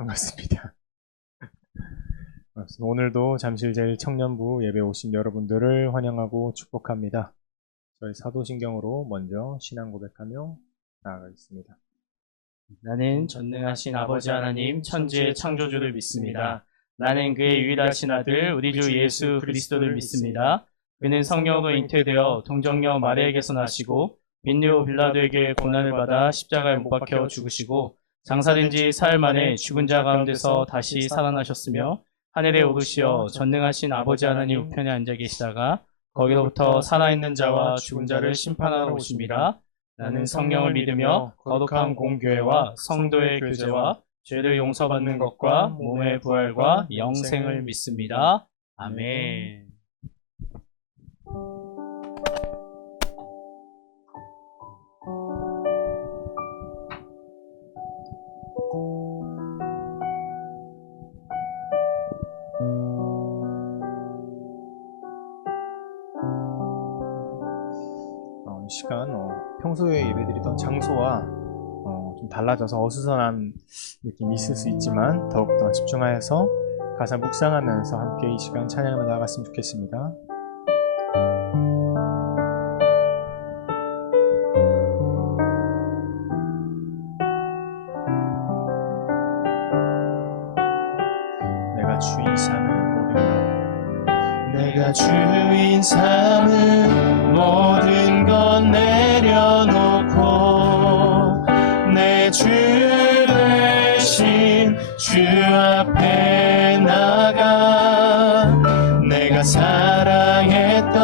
반갑습니다. 반갑습니다. 오늘도 잠실제일청년부 예배 오신 여러분들을 환영하고 축복합니다. 저희 사도신경으로 먼저 신앙 고백하며 나아가겠습니다. 나는 전능하신 아버지 하나님 천지의 창조주를 믿습니다. 나는 그의 유일하신 아들 우리 주 예수 그리스도를 믿습니다. 그는 성령으로 잉태되어 동정녀 마리아에게서 나시고 빈뇨 빌라도에게 고난을 받아 십자가에 못 박혀 죽으시고 장사된 지 사흘 만에 죽은 자 가운데서 다시 살아나셨으며 하늘에 오르시어 전능하신 아버지 하나님 우편에 앉아 계시다가 거기로부터 살아있는 자와 죽은 자를 심판하러 오심이라. 나는 성령을 믿으며 거룩한 공교회와 성도의 교제와 죄를 용서받는 것과 몸의 부활과 영생을 믿습니다. 아멘. 이 시간 평소에 예배드리던 장소와 좀 달라져서 어수선한 느낌이 있을 수 있지만 더욱더 집중하여서 가사 묵상하면서 함께 이 시간 찬양하며 나아갔으면 좋겠습니다. 내가 주인 삼은 내가 주인 삼은 모든 건 내려놓고 내 주 대신 주 앞에 나가 내가 사랑했던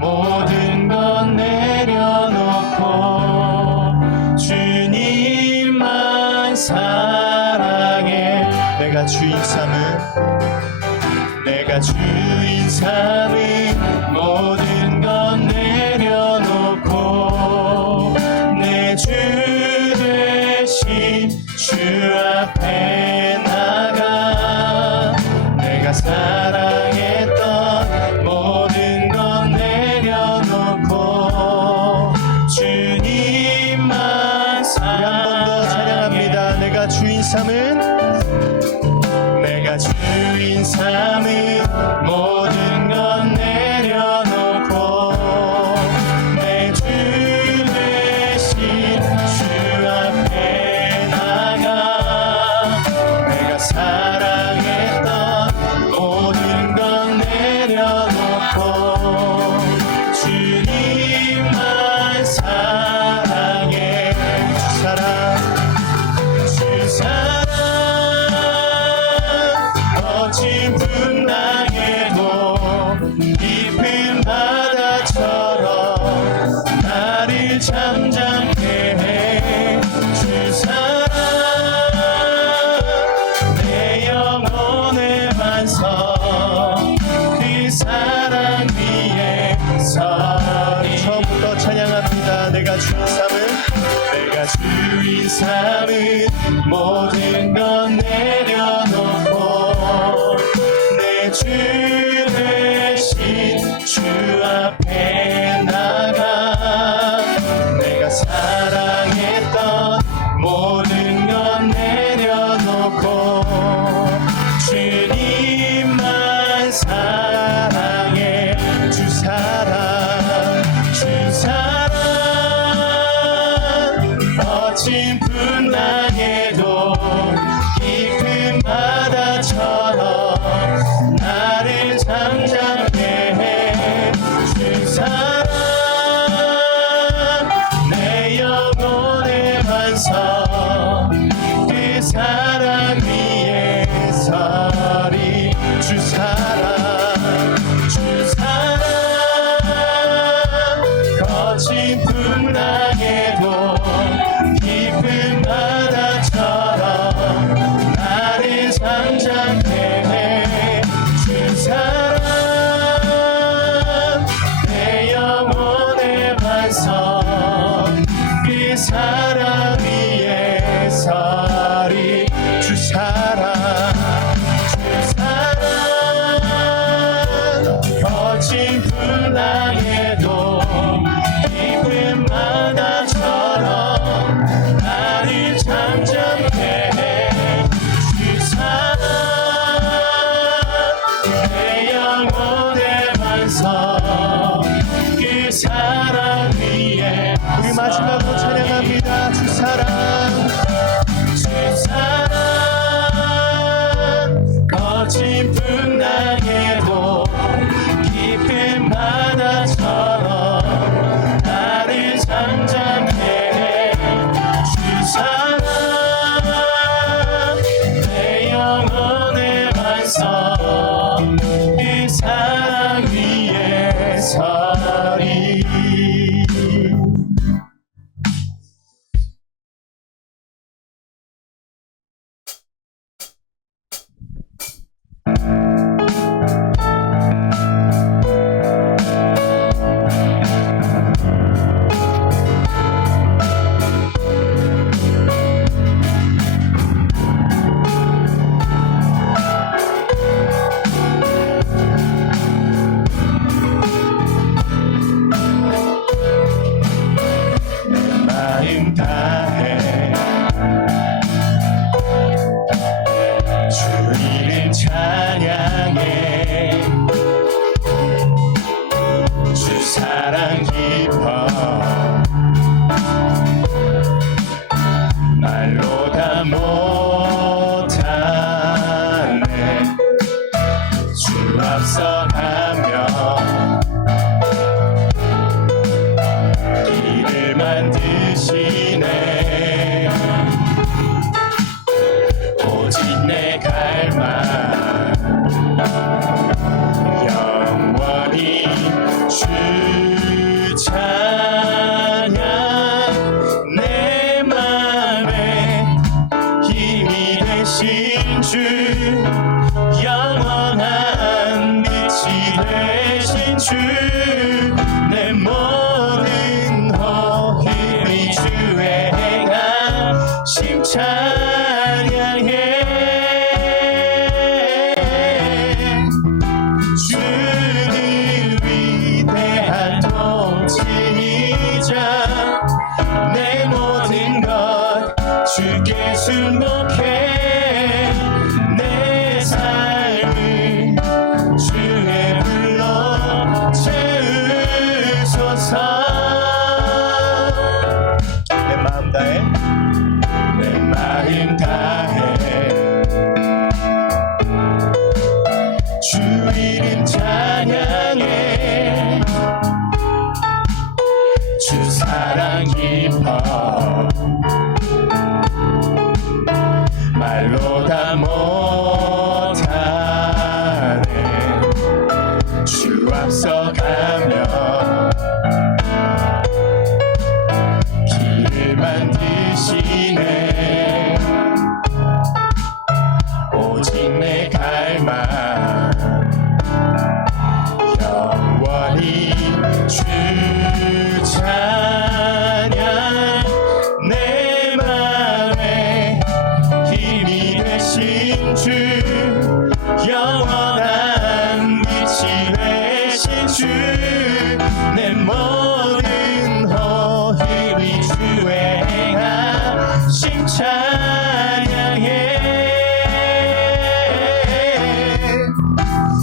모든 건 내려놓고 주님만 사랑해. 내가 주인 삼은 모든 건 내려놓고 내 주 대신 주 앞에 나가 내가 사랑했던 모든 건 내려놓고 주님만 사랑해. 한 번 더 찬양합니다. 내가 주인 삼은 모든 건 내려놓고 내 주 대신 주 앞에 나가 내가 사랑했던 모든 건 내려놓고 주님만 사랑해. 주 사랑 거친 풍랑에도 깊은 바다처럼 나를 잠잠케 해. 주 사랑 내 영혼의 반석 그 사랑 위에 서리. 처음부터 찬양합니다. 내가 주인 삼은 모든 건 내려놓고 내 주 대신 주 앞에 나가 내가 사랑했던 모든 건 내려놓고 주님만 사랑해. 주 사랑 거친 풍랑에도 깊은 바다처럼 나를 잠잠케 해. 주 사랑 위해서 그 사랑 위에 우리 마지막으로 찬양합니다. 주 사랑 거친 풍랑에도 깊은 바다처럼 나를 잠잠해 주 사랑 내 영혼의 반석 그 사랑 위에 서리. 마음 다해 주 이름 찬양해 주 사랑 깊어 말로 다 못하네 주 앞서가며 길을 만드시네 오직 내 갈망 영원히 주 찬양 내 맘에 힘이 되신 주 영원한 빛이 되신 주 내 모든 힘이 주의 행하심 찬양해 주는 위대한 통치이자 내 모든 것 주께 순복해 내 삶을 주의 불로 채우소서. 내 마음 다해 내 마음 다해 주 이름 찬양해 주 사랑 깊어 말로 다 못하네 주 앞서가며 길을 만드시네 오직 내 갈망 영원히 주 찬양 내 맘에 힘이 되신 주 영원한 빛이 되신 주 내 모든 힘이 주의 행하심 찬양해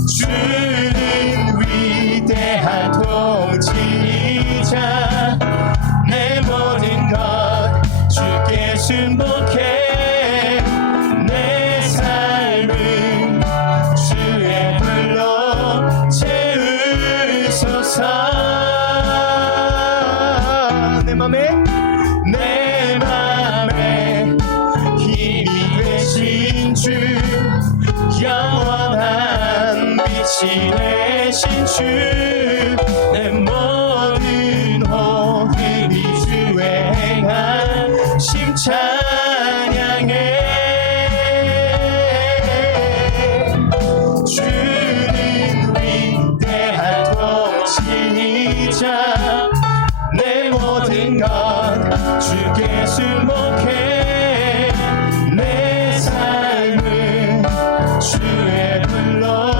주는 위대한 통치이자 내 모든 것 주께 순복해 내 삶을 주의 불로 채우소서. 내 맘에 힘이 되신 주 영원한 빛이 되신 주 내 모든 힘이 주의 행하심 찬양해 주는 위대한 통치이자 내 모든 것 주께 순복해 내 삶을 주의 불로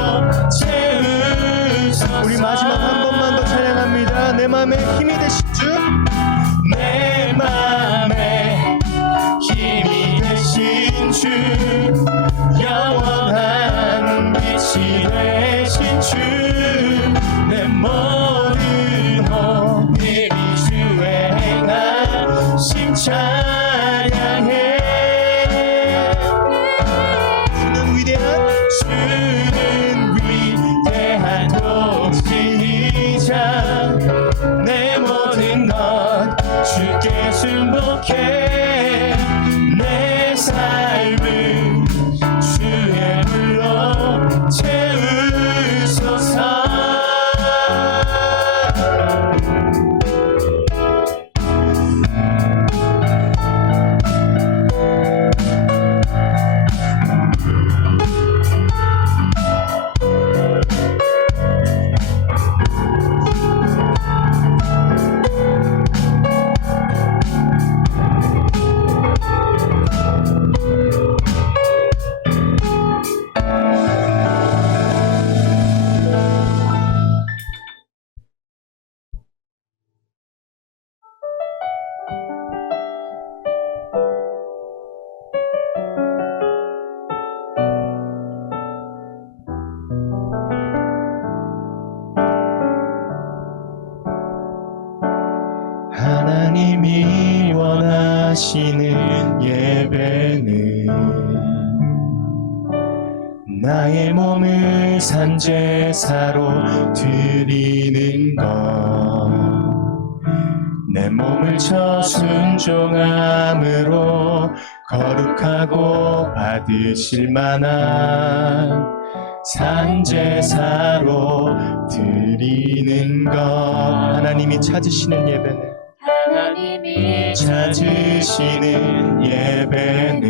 채우소서. 우리 마지막 한 번만 더 찬양합니다. 내 맘에 힘이 되신 주 내 맘에 힘이 되신 주 영원한 빛이 되신 주 내 모든 오늘이 주의 행하심 찬양해. 주는 위대한 독신이자 내 모든 것 주께 순복해. 내 삶을 주의 불로 채우소서. 하나님이 원하시는 예배는 나의 몸을 산제사로 드리는 것, 내 몸을 쳐 순종함으로 거룩하고 받으실 만한 산제사로 드리는 것. 하나님이 찾으시는 예배는 하나님이 찾으시는 예배는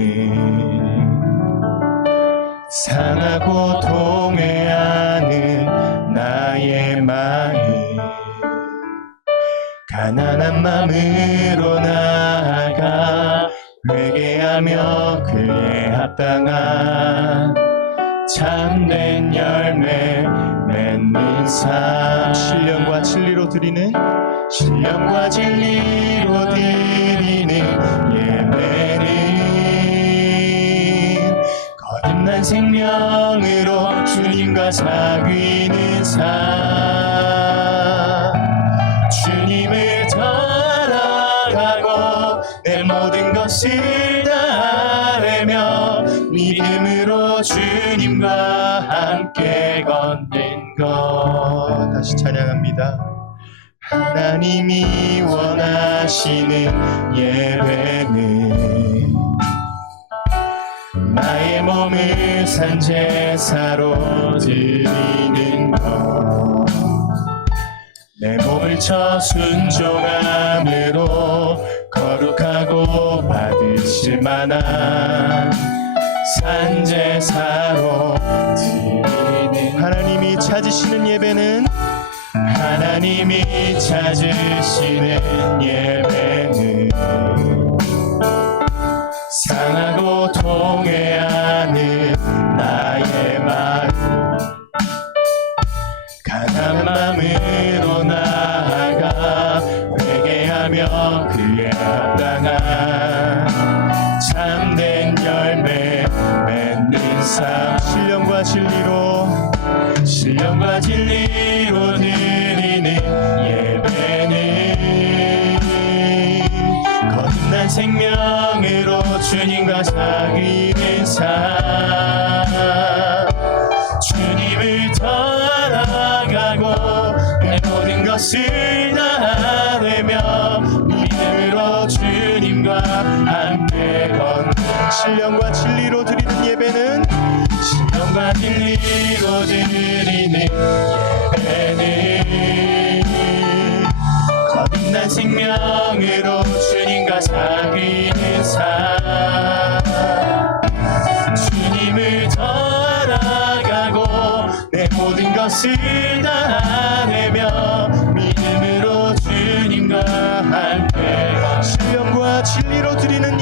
상하고 통회하는 나의 마음, 가난한 마음으로 나아가 회개하며 그에 합당한 참된 열매 맺는 삶. 신령과 진리로 드리는 예배는 거듭난 생명으로 주님과 사귀는 삶. 주님을 따라가고 내 모든 것을 다하며 믿음으로 주님과 함께 걷는 것. 다시 찬양합니다. 하나님이 원하시는 예배는 나의 몸을 산제사로 드리는 것, 내 몸을 쳐 순종함으로 거룩하고 받으실 만한 산제사로 드리는. 하나님이 찾으시는 예배는 하나님이 찾으시는 예배는 상하고 통회하는 나의 마음, 가난한 마음으로 나아가 회개하며 그에 합당한 참된 열매 맺는 삶. 신령과 진리로 드리는 예배는 거듭난 생명으로 주님과 사귀는 삶. 주님을 따라가고 내 모든 것을 다하며 믿음으로 주님과 함께 걷는. 신령과 진리로 드리는 예배는 거듭난 생명으로 주님과 사귀는 삶. 주님을 따라가고 내 모든 것을 다하며 믿음으로 주님과 함께. 신령과 진리로 드리는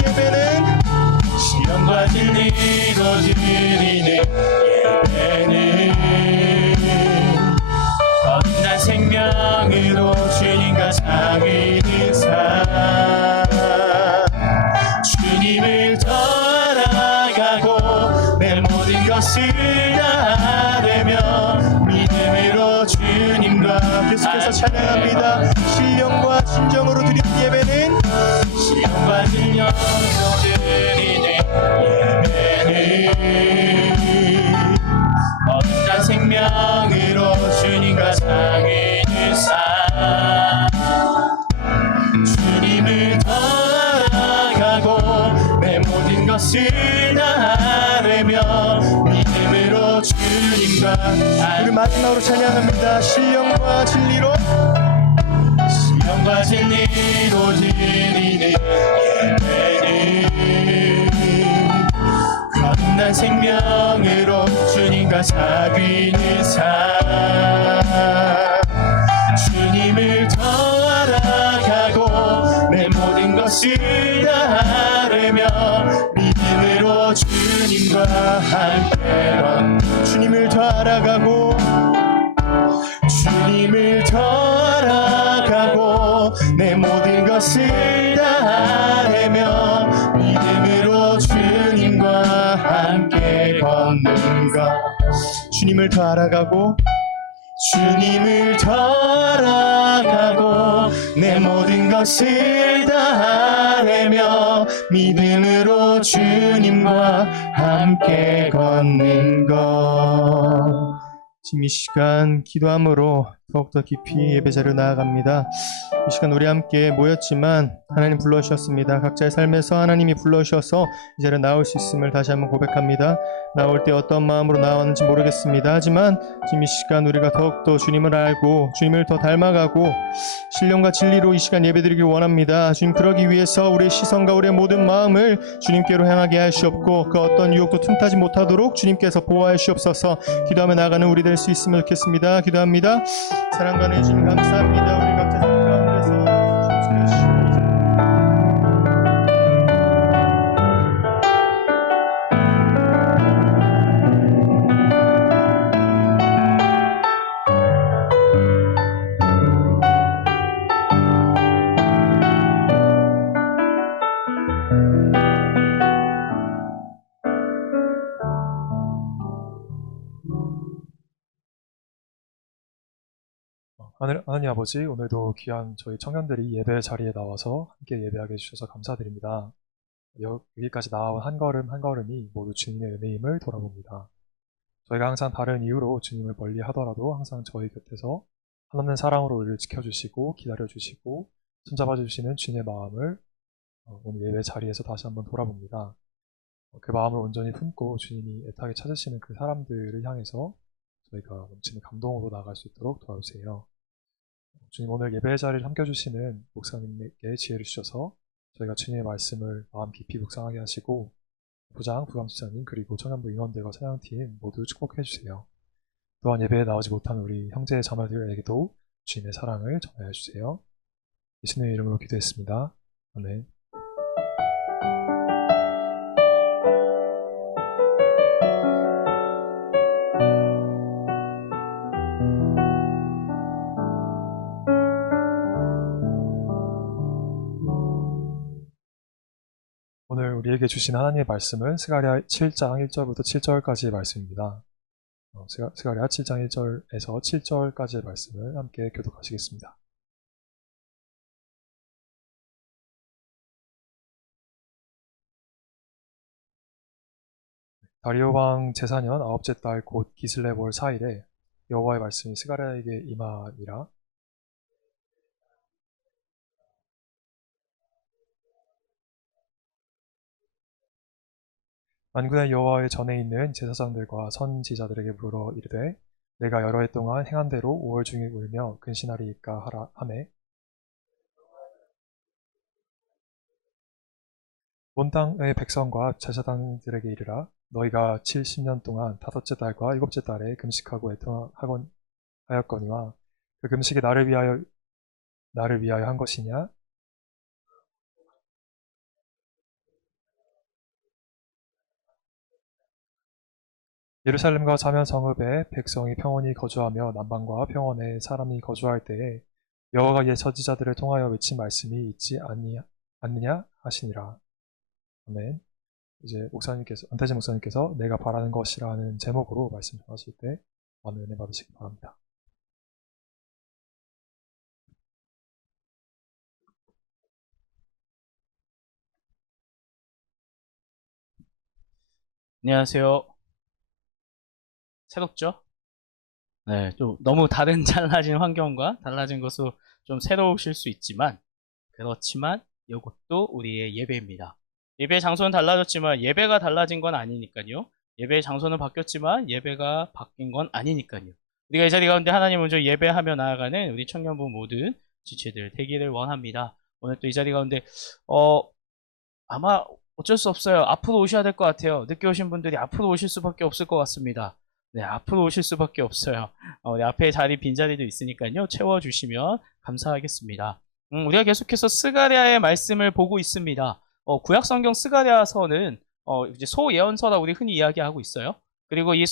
예배는 거듭난 생명으로 주님과 사귀는 삶. 주님을 따라가고 내 모든 것을 다하며 믿음으로 주님과 주님과 계속해서 찬양합니다. 신령과 진정으로 드리는 예배는 신령과 진정으로 드리는 예배는 어떤 생명으로 주님과 사귀는 삶 주님을 더 알아가고 내 모든 것을 다하며 믿음으로 주님과 우리 마지막으로 찬양합니다. 신령과 진리로 신령과 진리로 드리는 예배는 거듭난 생명으로 주님과 사귀는 삶 주님을 더 알아가고 내 모든 것을 다하며 믿음으로 주님과 함께 주님을 더 알아가고 주님을 더 알아가고 내 모든 것을 다하며 믿음으로 주님과 함께 걷는 것 주님을 더 알아가고 주님을 더 알아가고 내 모든 것을 다하며 믿음으로 주님과 함께 걷는 것 지금 이 시간 기도함으로 더욱더 깊이 예배자로 나아갑니다. 이 시간 우리 함께 모였지만 하나님 불러주셨습니다. 각자의 삶에서 하나님이 불러주셔서 이 자리에 나올 수 있음을 다시 한번 고백합니다. 나올 때 어떤 마음으로 나왔는지 모르겠습니다. 하지만 지금 이 시간 우리가 더욱더 주님을 알고 주님을 더 닮아가고 신령과 진리로 이 시간 예배드리길 원합니다. 주님, 그러기 위해서 우리의 시선과 우리의 모든 마음을 주님께로 향하게 하시옵고 그 어떤 유혹도 틈타지 못하도록 주님께서 보호하여 주옵소서. 기도하며 나가는 우리 될 수 있으면 좋겠습니다. 기도합니다. 사랑하는 주님 감사합니다. 우리 각자 삶 가운데서 주님 지켜주시고 하나님 아버지, 오늘도 귀한 저희 청년들이 예배 자리에 나와서 함께 예배하게 해주셔서 감사드립니다. 여기까지 나온 한 걸음 한 걸음이 모두 주님의 은혜임을 돌아봅니다. 저희가 항상 다른 이유로 주님을 멀리 하더라도 항상 저희 곁에서 한없는 사랑으로 우리를 지켜주시고 기다려주시고 손잡아 주시는 주님의 마음을 오늘 예배 자리에서 다시 한번 돌아봅니다. 그 마음을 온전히 품고 주님이 애타게 찾으시는 그 사람들을 향해서 저희가 넘치는 감동으로 나아갈 수 있도록 도와주세요. 주님, 오늘 예배의 자리를 함께해주시는 목사님에게 지혜를 주셔서 저희가 주님의 말씀을 마음 깊이 묵상하게 하시고 부장, 부감지사님 그리고 청년부 인원들과 찬양팀 모두 축복해주세요. 또한 예배에 나오지 못한 우리 형제 자매들에게도 주님의 사랑을 전하여 주세요. 예수님의 이름으로 기도했습니다. 아멘. 오늘 우리에게 주신 하나님의 말씀은 스가랴 7장 1절부터 7절까지의 말씀입니다. 스가랴 7장 1절에서 7절까지의 말씀을 함께 교독하시겠습니다. 다리오 왕 제4년 아홉째 달 곧 기슬레 월 4일에 여호와의 말씀이 스가랴에게 임하니라. 만군의 여호와의 전에 있는 제사장들과 선지자들에게 물어 이르되 내가 여러 해 동안 행한 대로 5월 중에 울며 근신하리이까 하라 하매 온 땅의 백성과 제사장들에게 이르라 너희가 70년 동안 다섯째 달과 일곱째 달에 금식하고 애통하곤 하였거니와 그 금식이 나를 위하여 한 것이냐. 예루살렘과 자면 성읍에 백성이 평온히 거주하며 남방과 평원에 사람이 거주할 때에 여호와가 옛 선지자들을 통하여 외친 말씀이 있지 않느냐 하시니라. 아멘. 이제 안태재 목사님께서 내가 바라는 것이라는 제목으로 말씀 전하실 때 많은 은혜 받으시기 바랍니다. 안녕하세요. 새롭죠? 네, 좀 너무 다른 달라진 환경과 달라진 것으로 좀 새로우실 수 있지만, 그렇지만 이것도 우리의 예배입니다. 예배 장소는 달라졌지만 예배가 달라진 건 아니니까요. 예배의 장소는 바뀌었지만 예배가 바뀐 건 아니니까요. 우리가 이 자리 가운데 하나님 먼저 예배하며 나아가는 우리 청년부 모든 지체들 되기를 원합니다. 오늘 또 이 자리 가운데 아마 어쩔 수 없어요. 앞으로 오셔야 될 것 같아요. 늦게 오신 분들이 앞으로 오실 수밖에 없을 것 같습니다. 네, 앞으로 오실 수밖에 없어요. 우리 앞에 자리 빈자리도 있으니까요. 채워주시면 감사하겠습니다. 우리가 계속해서 스가랴의 말씀을 보고 있습니다. 구약성경 스가랴서는 이제 소예언서라 우리 흔히 이야기하고 있어요. 그리고 이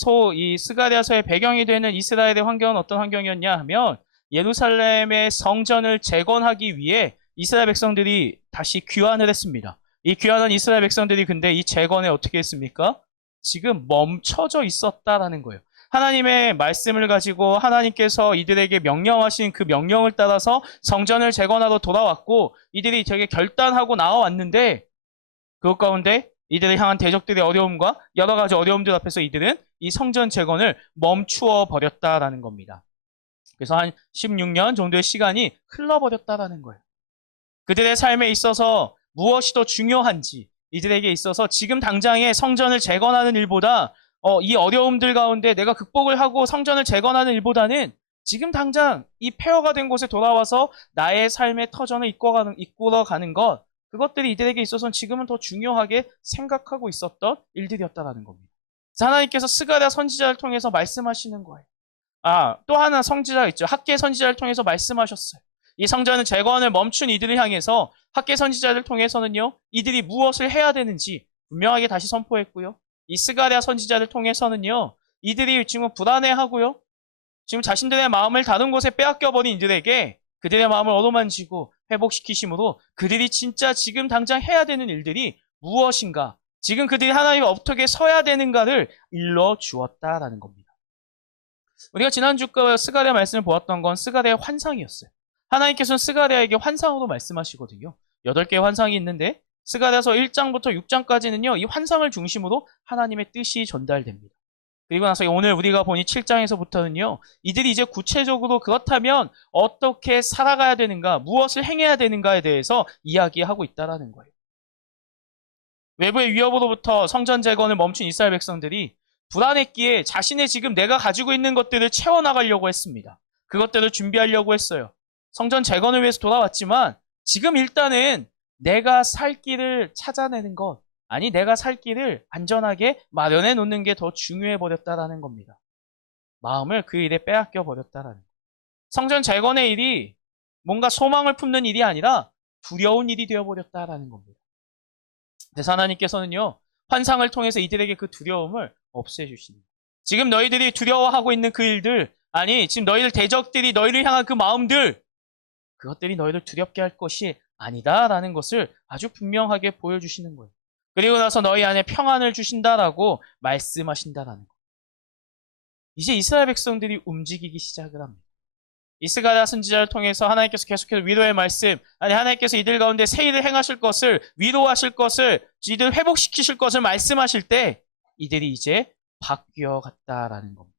스가랴서의 배경이 되는 이스라엘의 환경은 어떤 환경이었냐 하면 예루살렘의 성전을 재건하기 위해 이스라엘 백성들이 다시 귀환을 했습니다. 이 귀환한 이스라엘 백성들이 근데 이 재건에 어떻게 했습니까? 지금 멈춰져 있었다라는 거예요. 하나님의 말씀을 가지고 하나님께서 이들에게 명령하신 그 명령을 따라서 성전을 재건하러 돌아왔고 이들이 되게 결단하고 나와왔는데 그것 가운데 이들을 향한 대적들의 어려움과 여러 가지 어려움들 앞에서 이들은 이 성전 재건을 멈추어 버렸다라는 겁니다. 그래서 한 16년 정도의 시간이 흘러버렸다라는 거예요. 그들의 삶에 있어서 무엇이 더 중요한지 이들에게 있어서 지금 당장의 성전을 재건하는 일보다 이 어려움들 가운데 내가 극복을 하고 성전을 재건하는 일보다는 지금 당장 이 폐허가 된 곳에 돌아와서 나의 삶의 터전을 이끌어가는 것 그것들이 이들에게 있어서는 지금은 더 중요하게 생각하고 있었던 일들이었다는 겁니다. 그래서 하나님께서 스가랴 선지자를 통해서 말씀하시는 거예요. 또 하나 선지자가 있죠. 학개 선지자를 통해서 말씀하셨어요. 이 성전의 재건을 멈춘 이들을 향해서 학개 선지자를 통해서는요. 이들이 무엇을 해야 되는지 분명하게 다시 선포했고요. 이 스가랴 선지자를 통해서는요. 이들이 지금 불안해하고요. 지금 자신들의 마음을 다른 곳에 빼앗겨버린 이들에게 그들의 마음을 어루만지고 회복시키심으로 그들이 진짜 지금 당장 해야 되는 일들이 무엇인가 지금 그들이 하나님과 어떻게 서야 되는가를 일러주었다라는 겁니다. 우리가 지난주 스가랴 말씀을 보았던 건 스가랴의 환상이었어요. 하나님께서는 스가랴에게 환상으로 말씀하시거든요. 8개의 환상이 있는데 스가랴서 1장부터 6장까지는요. 이 환상을 중심으로 하나님의 뜻이 전달됩니다. 그리고 나서 오늘 우리가 보니 7장에서부터는요. 이들이 이제 구체적으로 그렇다면 어떻게 살아가야 되는가, 무엇을 행해야 되는가에 대해서 이야기하고 있다는 거예요. 외부의 위협으로부터 성전 재건을 멈춘 이스라엘 백성들이 불안했기에 자신의 지금 내가 가지고 있는 것들을 채워나가려고 했습니다. 그것들을 준비하려고 했어요. 성전 재건을 위해서 돌아왔지만 지금 일단은 내가 살 길을 찾아내는 것, 아니 내가 살 길을 안전하게 마련해 놓는 게 더 중요해 버렸다라는 겁니다. 마음을 그 일에 빼앗겨 버렸다라는 것. 성전 재건의 일이 뭔가 소망을 품는 일이 아니라 두려운 일이 되어버렸다라는 겁니다. 그래서 하나님께서는요. 환상을 통해서 이들에게 그 두려움을 없애주십니다. 지금 너희들이 두려워하고 있는 그 일들, 아니 지금 너희들 대적들이 너희를 향한 그 마음들, 그것들이 너희를 두렵게 할 것이 아니다라는 것을 아주 분명하게 보여주시는 거예요. 그리고 나서 너희 안에 평안을 주신다라고 말씀하신다라는 거예요. 이제 이스라엘 백성들이 움직이기 시작을 합니다. 이스가랴 선지자를 통해서 하나님께서 계속해서 위로의 말씀, 아니 하나님께서 이들 가운데 새 일을 행하실 것을, 위로하실 것을, 이들을 회복시키실 것을 말씀하실 때 이들이 이제 바뀌어 갔다라는 겁니다.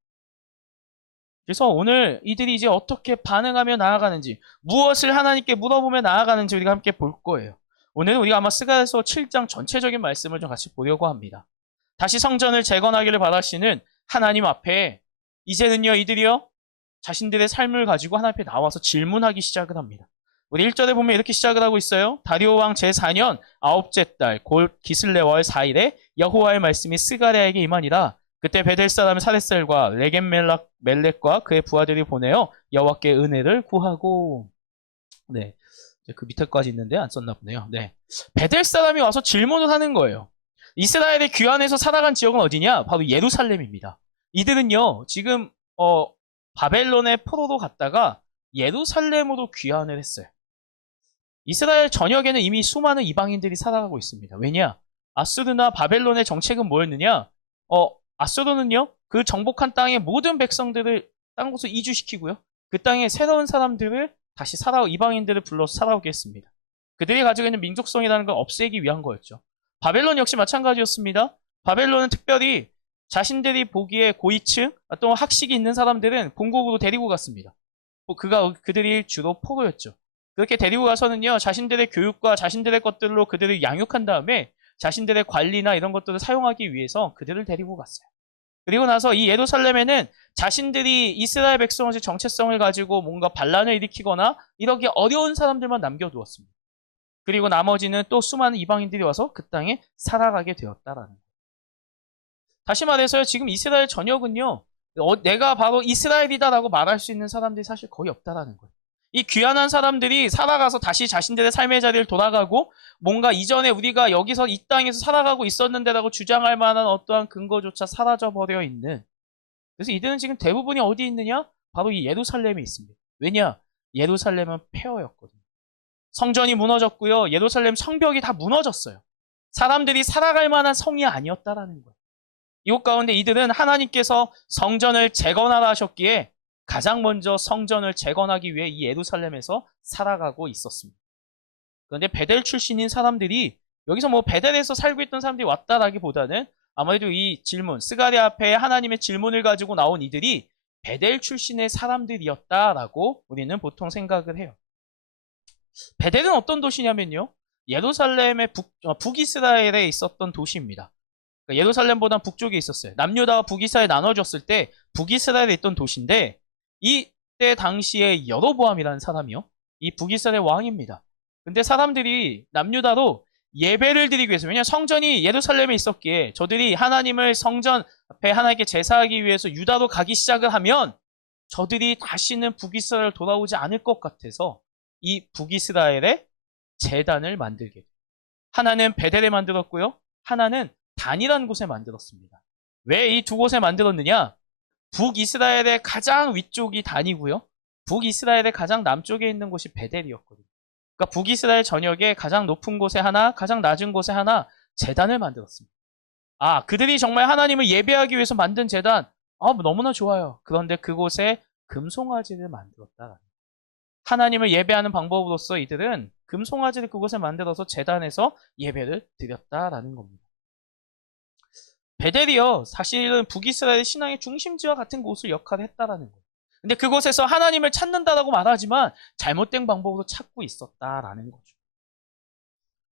그래서 오늘 이들이 이제 어떻게 반응하며 나아가는지, 무엇을 하나님께 물어보며 나아가는지 우리가 함께 볼 거예요. 오늘은 우리가 아마 스가랴서 7장 전체적인 말씀을 좀 같이 보려고 합니다. 다시 성전을 재건하기를 바라시는 하나님 앞에 이제는요 이들이요 자신들의 삶을 가지고 하나님 앞에 나와서 질문하기 시작을 합니다. 우리 1절에 보면 이렇게 시작을 하고 있어요. 다리오 왕 제4년 9째 달 곧 기슬레월 4일에 여호와의 말씀이 스가랴에게 임하니라. 그때 베델 사람 사레셀과 레겜 멜렉과 그의 부하들이 보내어 여호와께 은혜를 구하고. 네, 그 밑에까지 있는데 안 썼나 보네요. 네, 베델 사람이 와서 질문을 하는 거예요. 이스라엘의 귀환해서 살아간 지역은 어디냐? 바로 예루살렘입니다. 이들은요 지금 바벨론의 포로로 갔다가 예루살렘으로 귀환을 했어요. 이스라엘 전역에는 이미 수많은 이방인들이 살아가고 있습니다. 왜냐? 아수르나 바벨론의 정책은 뭐였느냐? 아수르는요 그 정복한 땅의 모든 백성들을 딴 곳으로 이주시키고요. 그 땅에 새로운 사람들을 다시 이방인들을 불러서 살아오게 했습니다. 그들이 가지고 있는 민족성이라는 걸 없애기 위한 거였죠. 바벨론 역시 마찬가지였습니다. 바벨론은 특별히 자신들이 보기에 고위층 또 학식이 있는 사람들은 본국으로 데리고 갔습니다. 그들이 주로 포로였죠. 그렇게 데리고 가서는요, 자신들의 교육과 자신들의 것들로 그들을 양육한 다음에 자신들의 관리나 이런 것들을 사용하기 위해서 그들을 데리고 갔어요. 그리고 나서 이 예루살렘에는 자신들이 이스라엘 백성의 정체성을 가지고 뭔가 반란을 일으키거나 이렇게 어려운 사람들만 남겨두었습니다. 그리고 나머지는 또 수많은 이방인들이 와서 그 땅에 살아가게 되었다라는 거예요. 다시 말해서요, 지금 이스라엘 전역은요, 내가 바로 이스라엘이다라고 말할 수 있는 사람들이 사실 거의 없다라는 거예요. 이 귀환한 사람들이 살아가서 다시 자신들의 삶의 자리를 돌아가고 뭔가 이전에 우리가 여기서 이 땅에서 살아가고 있었는데라고 주장할 만한 어떠한 근거조차 사라져버려 있는, 그래서 이들은 지금 대부분이 어디 있느냐? 바로 이 예루살렘에 있습니다. 왜냐? 예루살렘은 폐허였거든요. 성전이 무너졌고요. 예루살렘 성벽이 다 무너졌어요. 사람들이 살아갈 만한 성이 아니었다라는 거예요. 이것 가운데 이들은 하나님께서 성전을 재건하라 하셨기에 가장 먼저 성전을 재건하기 위해 이 예루살렘에서 살아가고 있었습니다. 그런데 베델 출신인 사람들이 여기서 뭐 베델에서 살고 있던 사람들이 왔다라기보다는 아무래도 이 질문, 스가랴 앞에 하나님의 질문을 가지고 나온 이들이 베델 출신의 사람들이었다라고 우리는 보통 생각을 해요. 베델은 어떤 도시냐면요, 예루살렘의 북이스라엘에 있었던 도시입니다. 그러니까 예루살렘보다 북쪽에 있었어요. 남유다와 북이스라엘이 나눠졌을 때 북이스라엘에 있던 도시인데, 이때 당시에 여로보암이라는 사람이요, 이 북이스라엘 왕입니다. 근데 사람들이 남유다로 예배를 드리기 위해서, 왜냐하면 성전이 예루살렘에 있었기에 저들이 하나님을 성전 앞에 하나님께 제사하기 위해서 유다로 가기 시작을 하면 저들이 다시는 북이스라엘 돌아오지 않을 것 같아서 이 북이스라엘에 제단을 만들게 돼요. 하나는 베델에 만들었고요, 하나는 단이라는 곳에 만들었습니다. 왜 이 두 곳에 만들었느냐? 북이스라엘의 가장 위쪽이 단이고요, 북이스라엘의 가장 남쪽에 있는 곳이 베델이었거든요. 그러니까 북이스라엘 전역의 가장 높은 곳에 하나, 가장 낮은 곳에 하나 제단을 만들었습니다. 그들이 정말 하나님을 예배하기 위해서 만든 제단, 너무나 좋아요. 그런데 그곳에 금송아지를 만들었다. 하나님을 예배하는 방법으로서 이들은 금송아지를 그곳에 만들어서 제단에서 예배를 드렸다라는 겁니다. 베델이요, 사실은 북이스라엘 신앙의 중심지와 같은 곳을 역할을 했다라는 거예요. 근데 그곳에서 하나님을 찾는다라고 말하지만 잘못된 방법으로 찾고 있었다라는 거죠.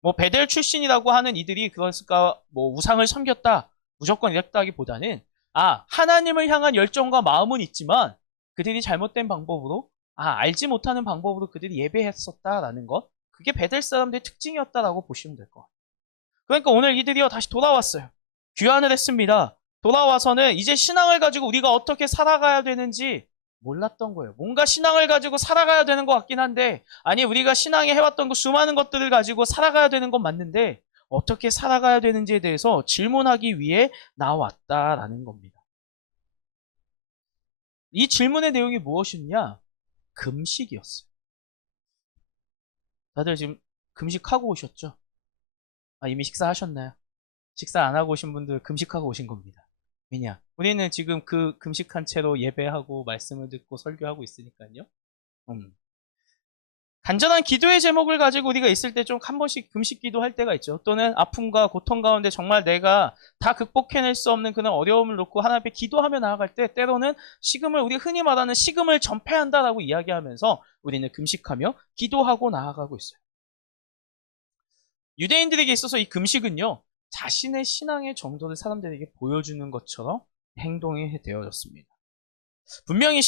뭐 베델 출신이라고 하는 이들이 그러니까 뭐 우상을 섬겼다, 무조건 이랬다기보다는 하나님을 향한 열정과 마음은 있지만 그들이 잘못된 방법으로, 알지 못하는 방법으로 그들이 예배했었다라는 것, 그게 베델 사람들의 특징이었다라고 보시면 될 것 같아요. 그러니까 오늘 이들이요, 다시 돌아왔어요. 귀환을 했습니다. 돌아와서는 이제 신앙을 가지고 우리가 어떻게 살아가야 되는지 몰랐던 거예요. 뭔가 신앙을 가지고 살아가야 되는 것 같긴 한데, 우리가 신앙에 해왔던 그 수많은 것들을 가지고 살아가야 되는 건 맞는데 어떻게 살아가야 되는지에 대해서 질문하기 위해 나왔다라는 겁니다. 이 질문의 내용이 무엇이냐? 금식이었어요. 다들 지금 금식하고 오셨죠? 이미 식사하셨나요? 식사 안 하고 오신 분들 금식하고 오신 겁니다. 왜냐? 우리는 지금 그 금식한 채로 예배하고 말씀을 듣고 설교하고 있으니까요. 간절한 기도의 제목을 가지고 우리가 있을 때 좀 한 번씩 금식 기도할 때가 있죠. 또는 아픔과 고통 가운데 정말 내가 다 극복해낼 수 없는 그런 어려움을 놓고 하나님 앞에 기도하며 나아갈 때 때로는 식음을, 우리 흔히 말하는 식음을 전폐한다라고 이야기하면서 우리는 금식하며 기도하고 나아가고 있어요. 유대인들에게 있어서 이 금식은요, 자신의 신앙의 정도를 사람들에게 보여주는 것처럼 행동이 되어졌습니다. 분명히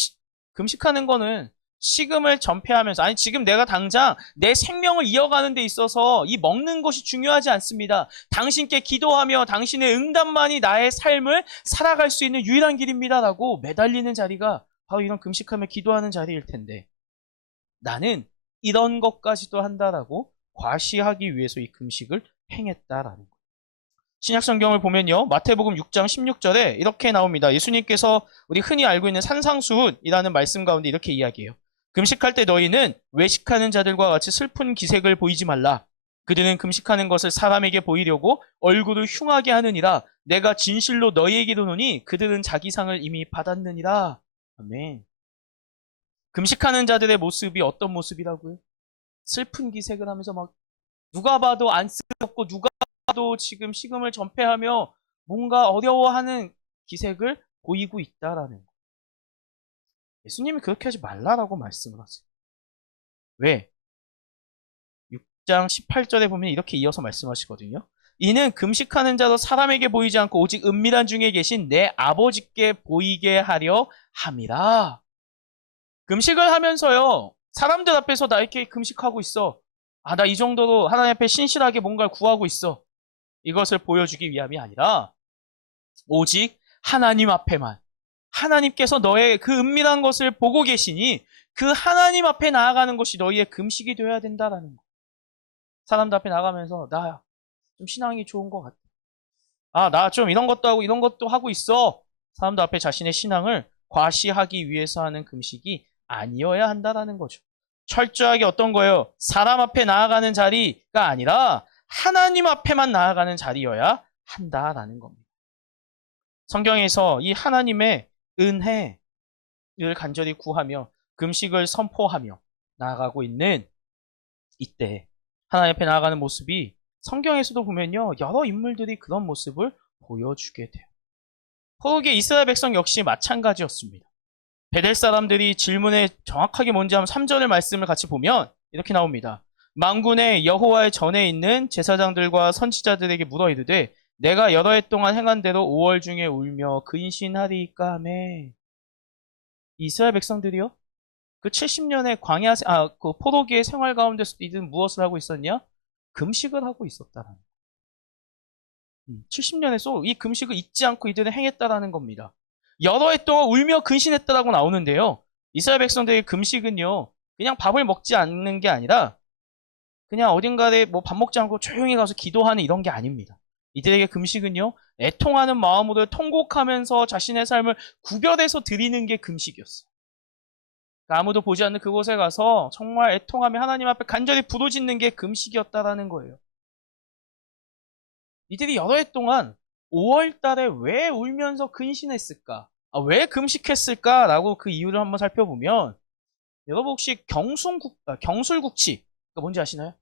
금식하는 거는 식음을 전폐하면서, 지금 내가 당장 내 생명을 이어가는 데 있어서 이 먹는 것이 중요하지 않습니다. 당신께 기도하며 당신의 응답만이 나의 삶을 살아갈 수 있는 유일한 길입니다 라고 매달리는 자리가 바로 이런 금식하며 기도하는 자리일 텐데, 나는 이런 것까지도 한다라고 과시하기 위해서 이 금식을 행했다라는 거예요. 신약성경을 보면요, 마태복음 6장 16절에 이렇게 나옵니다. 예수님께서 우리 흔히 알고 있는 산상수훈이라는 말씀 가운데 이렇게 이야기해요. 금식할 때 너희는 외식하는 자들과 같이 슬픈 기색을 보이지 말라. 그들은 금식하는 것을 사람에게 보이려고 얼굴을 흉하게 하느니라. 내가 진실로 너희에게 이르노니 그들은 자기 상을 이미 받았느니라. 아멘. 금식하는 자들의 모습이 어떤 모습이라고요? 슬픈 기색을 하면서 막 누가 봐도 안쓰럽고 누가 봐도 지금 식음을 전폐하며 뭔가 어려워하는 기색을 보이고 있다라는 거. 예수님이 그렇게 하지 말라라고 말씀을 하세요. 왜? 6장 18절에 보면 이렇게 이어서 말씀하시거든요. 이는 금식하는 자도 사람에게 보이지 않고 오직 은밀한 중에 계신 내 아버지께 보이게 하려 함이라. 금식을 하면서요, 사람들 앞에서 나 이렇게 금식하고 있어. 나 이 정도로 하나님 앞에 신실하게 뭔가를 구하고 있어. 이것을 보여주기 위함이 아니라 오직 하나님 앞에만, 하나님께서 너의 그 은밀한 것을 보고 계시니 그 하나님 앞에 나아가는 것이 너희의 금식이 되어야 된다라는 거. 사람들 앞에 나가면서 나 좀 신앙이 좋은 것 같아. 나 좀 이런 것도 하고 이런 것도 하고 있어. 사람들 앞에 자신의 신앙을 과시하기 위해서 하는 금식이 아니어야 한다라는 거죠. 철저하게 어떤 거예요? 사람 앞에 나아가는 자리가 아니라 하나님 앞에만 나아가는 자리여야 한다라는 겁니다. 성경에서 이 하나님의 은혜를 간절히 구하며 금식을 선포하며 나아가고 있는 이때 하나님 앞에 나아가는 모습이 성경에서도 보면요, 여러 인물들이 그런 모습을 보여주게 돼요. 포로기의 이스라엘 백성 역시 마찬가지였습니다. 베델 사람들이 질문에 정확하게 뭔지 한번 3절의 말씀을 같이 보면 이렇게 나옵니다. 만군의 여호와의 전에 있는 제사장들과 선지자들에게 물어 이르되 내가 여러 해 동안 행한 대로 5월 중에 울며 근신하리이까 하매. 이스라엘 백성들이요, 그 70년의 그 포로기의 생활 가운데서도 이들은 무엇을 하고 있었냐? 금식을 하고 있었다라는 거예요. 70년에서 이 금식을 잊지 않고 이들은 행했다라는 겁니다. 여러 해 동안 울며 근신했다라고 나오는데요. 이스라엘 백성들의 금식은요, 그냥 밥을 먹지 않는 게 아니라 그냥 어딘가에 뭐 밥 먹지 않고 조용히 가서 기도하는 이런 게 아닙니다. 이들에게 금식은요, 애통하는 마음으로 통곡하면서 자신의 삶을 구별해서 드리는 게 금식이었어요. 아무도 보지 않는 그곳에 가서 정말 애통하며 하나님 앞에 간절히 부르짖는 게 금식이었다라는 거예요. 이들이 여러 해 동안 5월 달에 왜 울면서 근신했을까? 왜 금식했을까? 라고 그 이유를 한번 살펴보면, 여러분 혹시 경술국치, 뭔지 아시나요?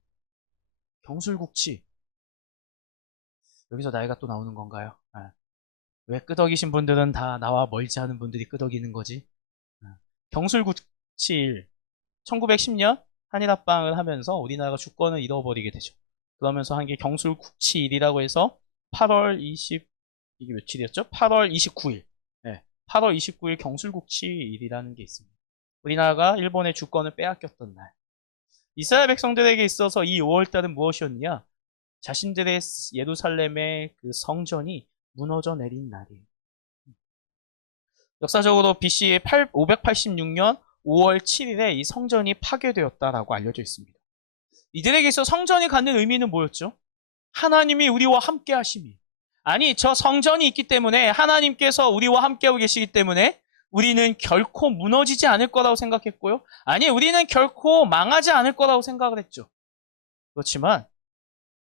경술국치. 여기서 나이가 또 나오는 건가요? 왜 끄덕이신 분들은 다 나와 멀지 않은 분들이 끄덕이는 거지? 경술국치일 1910년 한일합방을 하면서 우리나라가 주권을 잃어버리게 되죠. 그러면서 한 게 경술국치일이라고 해서 8월 20, 이게 며칠이었죠? 8월 29일. 네, 8월 29일 경술국치일이라는 게 있습니다. 우리나라가 일본의 주권을 빼앗겼던 날. 이스라엘 백성들에게 있어서 이 5월달은 무엇이었느냐? 자신들의 예루살렘의 그 성전이 무너져 내린 날이에요. 역사적으로 BC 586년 5월 7일에 이 성전이 파괴되었다라고 알려져 있습니다. 이들에게 있어 성전이 갖는 의미는 뭐였죠? 하나님이 우리와 함께 하심이. 아니, 저 성전이 있기 때문에 하나님께서 우리와 함께하고 계시기 때문에 우리는 결코 무너지지 않을 거라고 생각했고요. 아니, 우리는 결코 망하지 않을 거라고 생각을 했죠. 그렇지만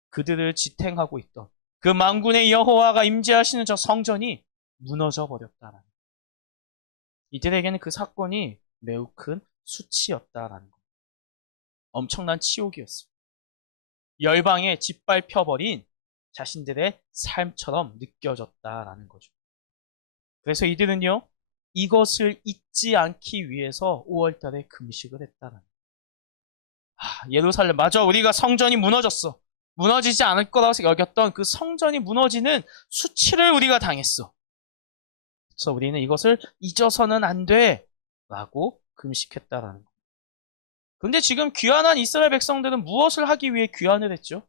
그들을 지탱하고 있던 그 만군의 여호와가 임재하시는 저 성전이 무너져 버렸다라는 거예요. 이들에게는 그 사건이 매우 큰 수치였다라는 거예요. 엄청난 치욕이었어요. 열방에 짓밟혀버린 자신들의 삶처럼 느껴졌다라는 거죠. 그래서 이들은요, 이것을 잊지 않기 위해서 5월달에 금식을 했다는 거예요. 예루살렘, 맞아, 우리가 성전이 무너졌어. 무너지지 않을 거라고 여겼던 그 성전이 무너지는 수치를 우리가 당했어. 그래서 우리는 이것을 잊어서는 안 돼 라고 금식했다라는 거예요. 그런데 지금 귀환한 이스라엘 백성들은 무엇을 하기 위해 귀환을 했죠?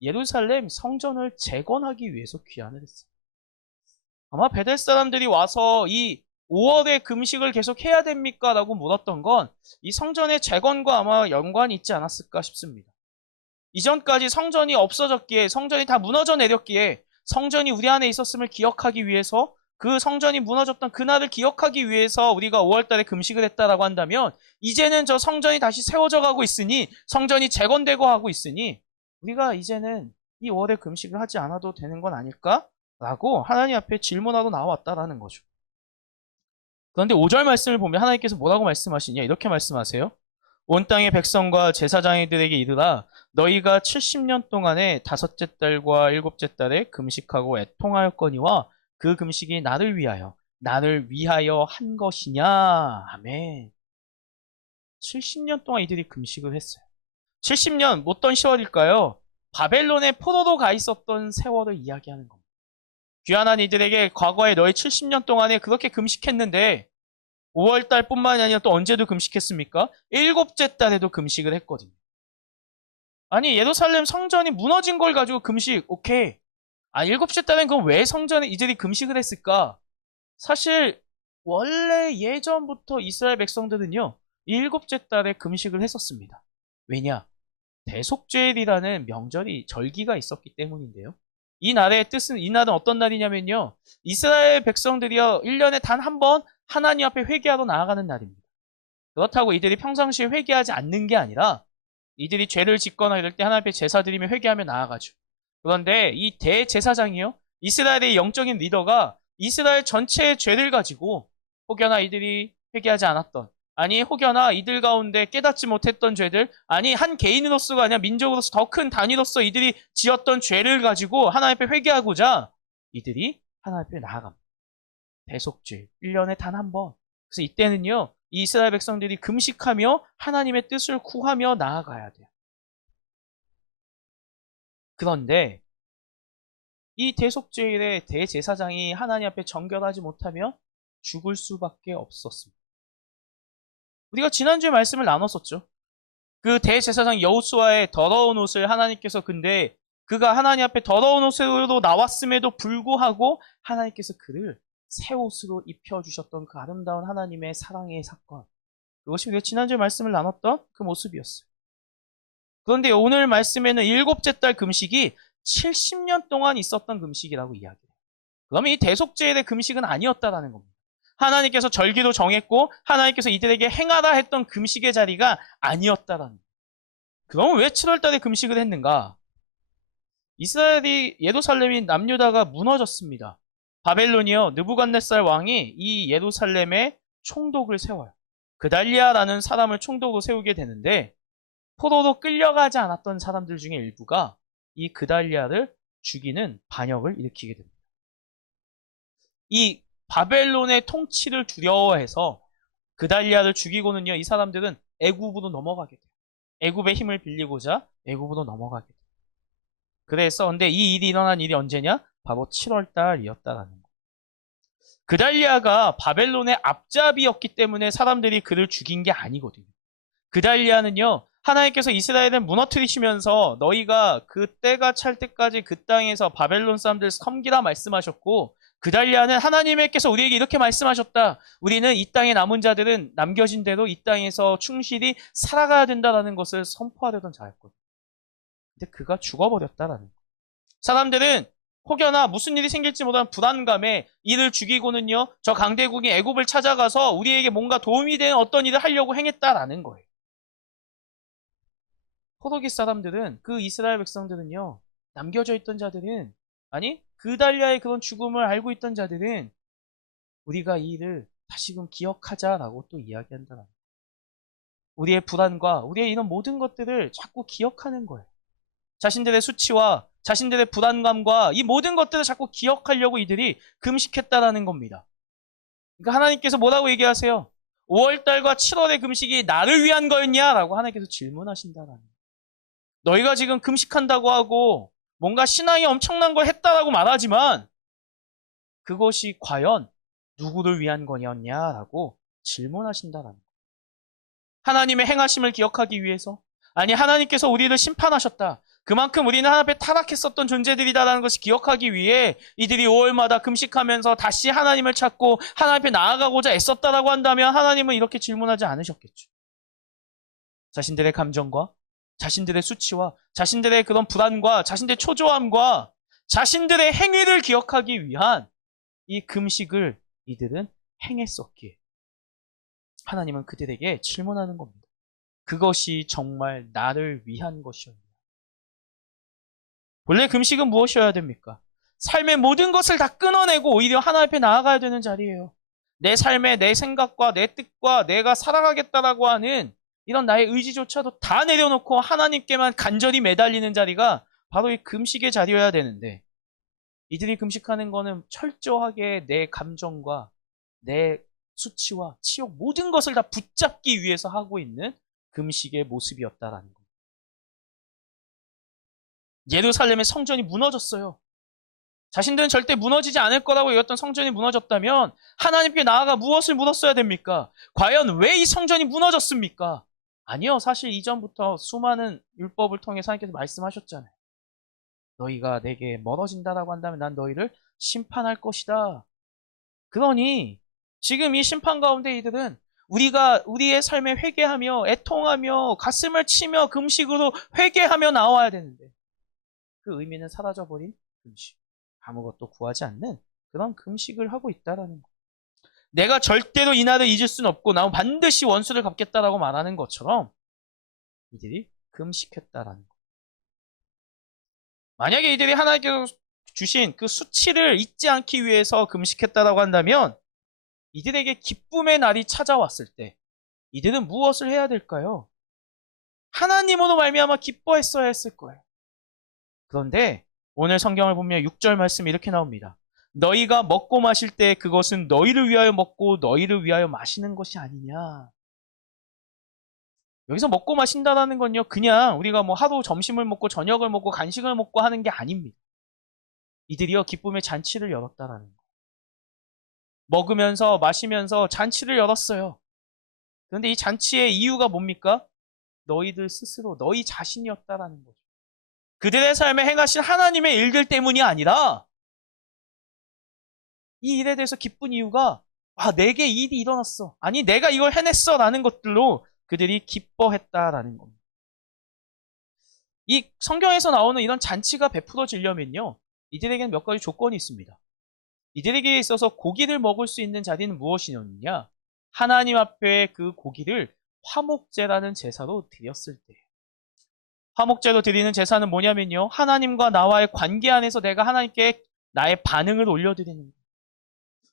예루살렘 성전을 재건하기 위해서 귀환을 했어요. 아마 베델 사람들이 와서 이 5월에 금식을 계속 해야 됩니까? 라고 물었던 건 이 성전의 재건과 아마 연관이 있지 않았을까 싶습니다. 이전까지 성전이 없어졌기에, 성전이 다 무너져 내렸기에 성전이 우리 안에 있었음을 기억하기 위해서, 그 성전이 무너졌던 그날을 기억하기 위해서 우리가 5월달에 금식을 했다라고 한다면, 이제는 저 성전이 다시 세워져 가고 있으니, 성전이 재건되고 하고 있으니 우리가 이제는 이 5월에 금식을 하지 않아도 되는 건 아닐까? 라고 하나님 앞에 질문하러 나왔다라는 거죠. 그런데 5절 말씀을 보면 하나님께서 뭐라고 말씀하시냐? 이렇게 말씀하세요. 온 땅의 백성과 제사장이들에게 이르라 너희가 70년 동안에 다섯째 달과 일곱째 달에 금식하고 애통하였거니와 그 금식이 나를 위하여 한 것이냐. 아멘. 70년 동안 이들이 금식을 했어요. 70년 어떤 세월일까요? 바벨론에 포로로 가 있었던 세월을 이야기하는 겁니다. 귀환한 이들에게 과거에 너희 70년 동안에 그렇게 금식했는데 5월달 뿐만이 아니라 또 언제도 금식했습니까? 일곱째 달에도 금식을 했거든요. 아니 예루살렘 성전이 무너진 걸 가지고 금식 오케이. 일곱째 달엔 그럼 왜 성전에 이들이 금식을 했을까? 사실 원래 예전부터 이스라엘 백성들은요 일곱째 달에 금식을 했었습니다. 왜냐? 대속죄일이라는 명절이 절기가 있었기 때문인데요. 이 날의 뜻은 이 날은 어떤 날이냐면요. 이스라엘 백성들이요 1년에 단 한 번 하나님 앞에 회개하러 나아가는 날입니다. 그렇다고 이들이 평상시에 회개하지 않는 게 아니라 이들이 죄를 짓거나 이럴 때 하나님 앞에 제사 드리며 회개하며 나아가죠. 그런데 이 대제사장이요. 이스라엘의 영적인 리더가 이스라엘 전체의 죄를 가지고 혹여나 이들이 회개하지 않았던 혹여나 이들 가운데 깨닫지 못했던 죄들 한 개인으로서가 아니라 민족으로서 더 큰 단위로서 이들이 지었던 죄를 가지고 하나님 앞에 회개하고자 이들이 하나님 앞에 나아갑니다. 대속죄 1년에 단 한 번. 그래서 이때는요 이 이스라엘 백성들이 금식하며 하나님의 뜻을 구하며 나아가야 돼요. 그런데 이 대속죄일에 대제사장이 하나님 앞에 정결하지 못하며 죽을 수밖에 없었습니다. 우리가 지난주에 말씀을 나눴었죠. 그 대제사장 여호수아의 더러운 옷을 하나님께서 근데 그가 하나님 앞에 더러운 옷으로 나왔음에도 불구하고 하나님께서 그를 새 옷으로 입혀주셨던 그 아름다운 하나님의 사랑의 사건. 그것이 우리가 지난주에 말씀을 나눴던 그 모습이었어요. 그런데 오늘 말씀에는 일곱째 달 금식이 70년 동안 있었던 금식이라고 이야기해요. 그러면 이 대속죄일의 금식은 아니었다라는 겁니다. 하나님께서 절기도 정했고 하나님께서 이들에게 행하라 했던 금식의 자리가 아니었다라는 거예요. 그럼 왜 7월 달에 금식을 했는가? 이스라엘이 예루살렘이 남유다가 무너졌습니다. 바벨론이요 느부갓네살 왕이 이 예루살렘에 총독을 세워요. 그달리아라는 사람을 총독으로 세우게 되는데 포로로 끌려가지 않았던 사람들 중에 일부가 이 그달리아를 죽이는 반역을 일으키게 됩니다. 이 바벨론의 통치를 두려워해서 그달리아를 죽이고는요 이 사람들은 애굽으로 넘어가게 돼요. 애굽의 힘을 빌리고자 애굽으로 넘어가게 돼요. 그래서 근데 이 일이 일어난 일이 언제냐? 바로 7월 달이었다라는 거예요. 그달리아가 바벨론의 앞잡이였기 때문에 사람들이 그를 죽인 게 아니거든요. 그달리아는요 하나님께서 이스라엘을 무너뜨리시면서 너희가 그 때가 찰 때까지 그 땅에서 바벨론 사람들을 섬기라 말씀하셨고 그달리아는 하나님께서 우리에게 이렇게 말씀하셨다. 우리는 이 땅에 남은 자들은 남겨진 대로 이 땅에서 충실히 살아가야 된다는 것을 선포하려던 자였거든요. 근데 그가 죽어버렸다라는 거예요. 사람들은 혹여나 무슨 일이 생길지 모르는 불안감에 이를 죽이고는요 저 강대국이 애굽을 찾아가서 우리에게 뭔가 도움이 되는 어떤 일을 하려고 행했다라는 거예요. 포로기 사람들은 그 이스라엘 백성들은요 남겨져 있던 자들은 그달리아의 그런 죽음을 알고 있던 자들은 우리가 이 일을 다시금 기억하자라고 또 이야기한다는 거예요. 우리의 불안과 우리의 이런 모든 것들을 자꾸 기억하는 거예요. 자신들의 수치와 자신들의 불안감과 이 모든 것들을 자꾸 기억하려고 이들이 금식했다라는 겁니다. 그러니까 하나님께서 뭐라고 얘기하세요? 5월달과 7월의 금식이 나를 위한 거였냐라고 하나님께서 질문하신다라는 거예요. 너희가 지금 금식한다고 하고 뭔가 신앙이 엄청난 걸 했다라고 말하지만 그것이 과연 누구를 위한 거냐라고 질문하신다라는 거예요. 하나님의 행하심을 기억하기 위해서 하나님께서 우리를 심판하셨다. 그만큼 우리는 하나님 앞에 타락했었던 존재들이다라는 것을 기억하기 위해 이들이 5월마다 금식하면서 다시 하나님을 찾고 하나님 앞에 나아가고자 애썼다라고 한다면 하나님은 이렇게 질문하지 않으셨겠죠. 자신들의 감정과 자신들의 수치와 자신들의 그런 불안과 자신들의 초조함과 자신들의 행위를 기억하기 위한 이 금식을 이들은 행했었기에 하나님은 그들에게 질문하는 겁니다. 그것이 정말 나를 위한 것이었냐? 원래 금식은 무엇이어야 됩니까? 삶의 모든 것을 다 끊어내고 오히려 하나님 앞에 나아가야 되는 자리예요. 내 삶에 내 생각과 내 뜻과 내가 살아가겠다라고 하는 이런 나의 의지조차도 다 내려놓고 하나님께만 간절히 매달리는 자리가 바로 이 금식의 자리여야 되는데, 이들이 금식하는 거는 철저하게 내 감정과 내 수치와 치욕 모든 것을 다 붙잡기 위해서 하고 있는 금식의 모습이었다라는 겁니다. 예루살렘의 성전이 무너졌어요. 자신들은 절대 무너지지 않을 거라고 여겼던 성전이 무너졌다면 하나님께 나아가 무엇을 물었어야 됩니까? 과연 왜 이 성전이 무너졌습니까? 아니요. 사실 이전부터 수많은 율법을 통해 하나님께서 말씀하셨잖아요. 너희가 내게 멀어진다라고 한다면 난 너희를 심판할 것이다. 그러니 지금 이 심판 가운데 이들은 우리가 우리의 삶에 회개하며 애통하며 가슴을 치며 금식으로 회개하며 나와야 되는데, 그 의미는 사라져버린 금식, 아무것도 구하지 않는 그런 금식을 하고 있다라는 거. 내가 절대로 이날을 잊을 수는 없고 나는 반드시 원수를 갚겠다라고 말하는 것처럼 이들이 금식했다라는 거. 만약에 이들이 하나님께서 주신 그 수치를 잊지 않기 위해서 금식했다라고 한다면 이들에게 기쁨의 날이 찾아왔을 때 이들은 무엇을 해야 될까요? 하나님으로 말미암아 기뻐했어야 했을 거예요. 그런데 오늘 성경을 보면 6절 말씀이 이렇게 나옵니다. 너희가 먹고 마실 때 그것은 너희를 위하여 먹고 너희를 위하여 마시는 것이 아니냐. 여기서 먹고 마신다라는 건요, 그냥 우리가 뭐 하루 점심을 먹고 저녁을 먹고 간식을 먹고 하는 게 아닙니다. 이들이요 기쁨의 잔치를 열었다라는 거. 먹으면서 마시면서 잔치를 열었어요. 그런데 이 잔치의 이유가 뭡니까? 너희들 스스로 너희 자신이었다라는 거죠. 그들의 삶에 행하신 하나님의 일들 때문이 아니라 이 일에 대해서 기쁜 이유가 내게 이 일이 일어났어. 아니 내가 이걸 해냈어 라는 것들로 그들이 기뻐했다라는 겁니다. 이 성경에서 나오는 이런 잔치가 베풀어지려면요, 이들에게는 몇 가지 조건이 있습니다. 이들에게 있어서 고기를 먹을 수 있는 자리는 무엇이었느냐? 하나님 앞에 그 고기를 화목제라는 제사로 드렸을 때. 화목제로 드리는 제사는 뭐냐면요, 하나님과 나와의 관계 안에서 내가 하나님께 나의 반응을 올려드리는 거예요.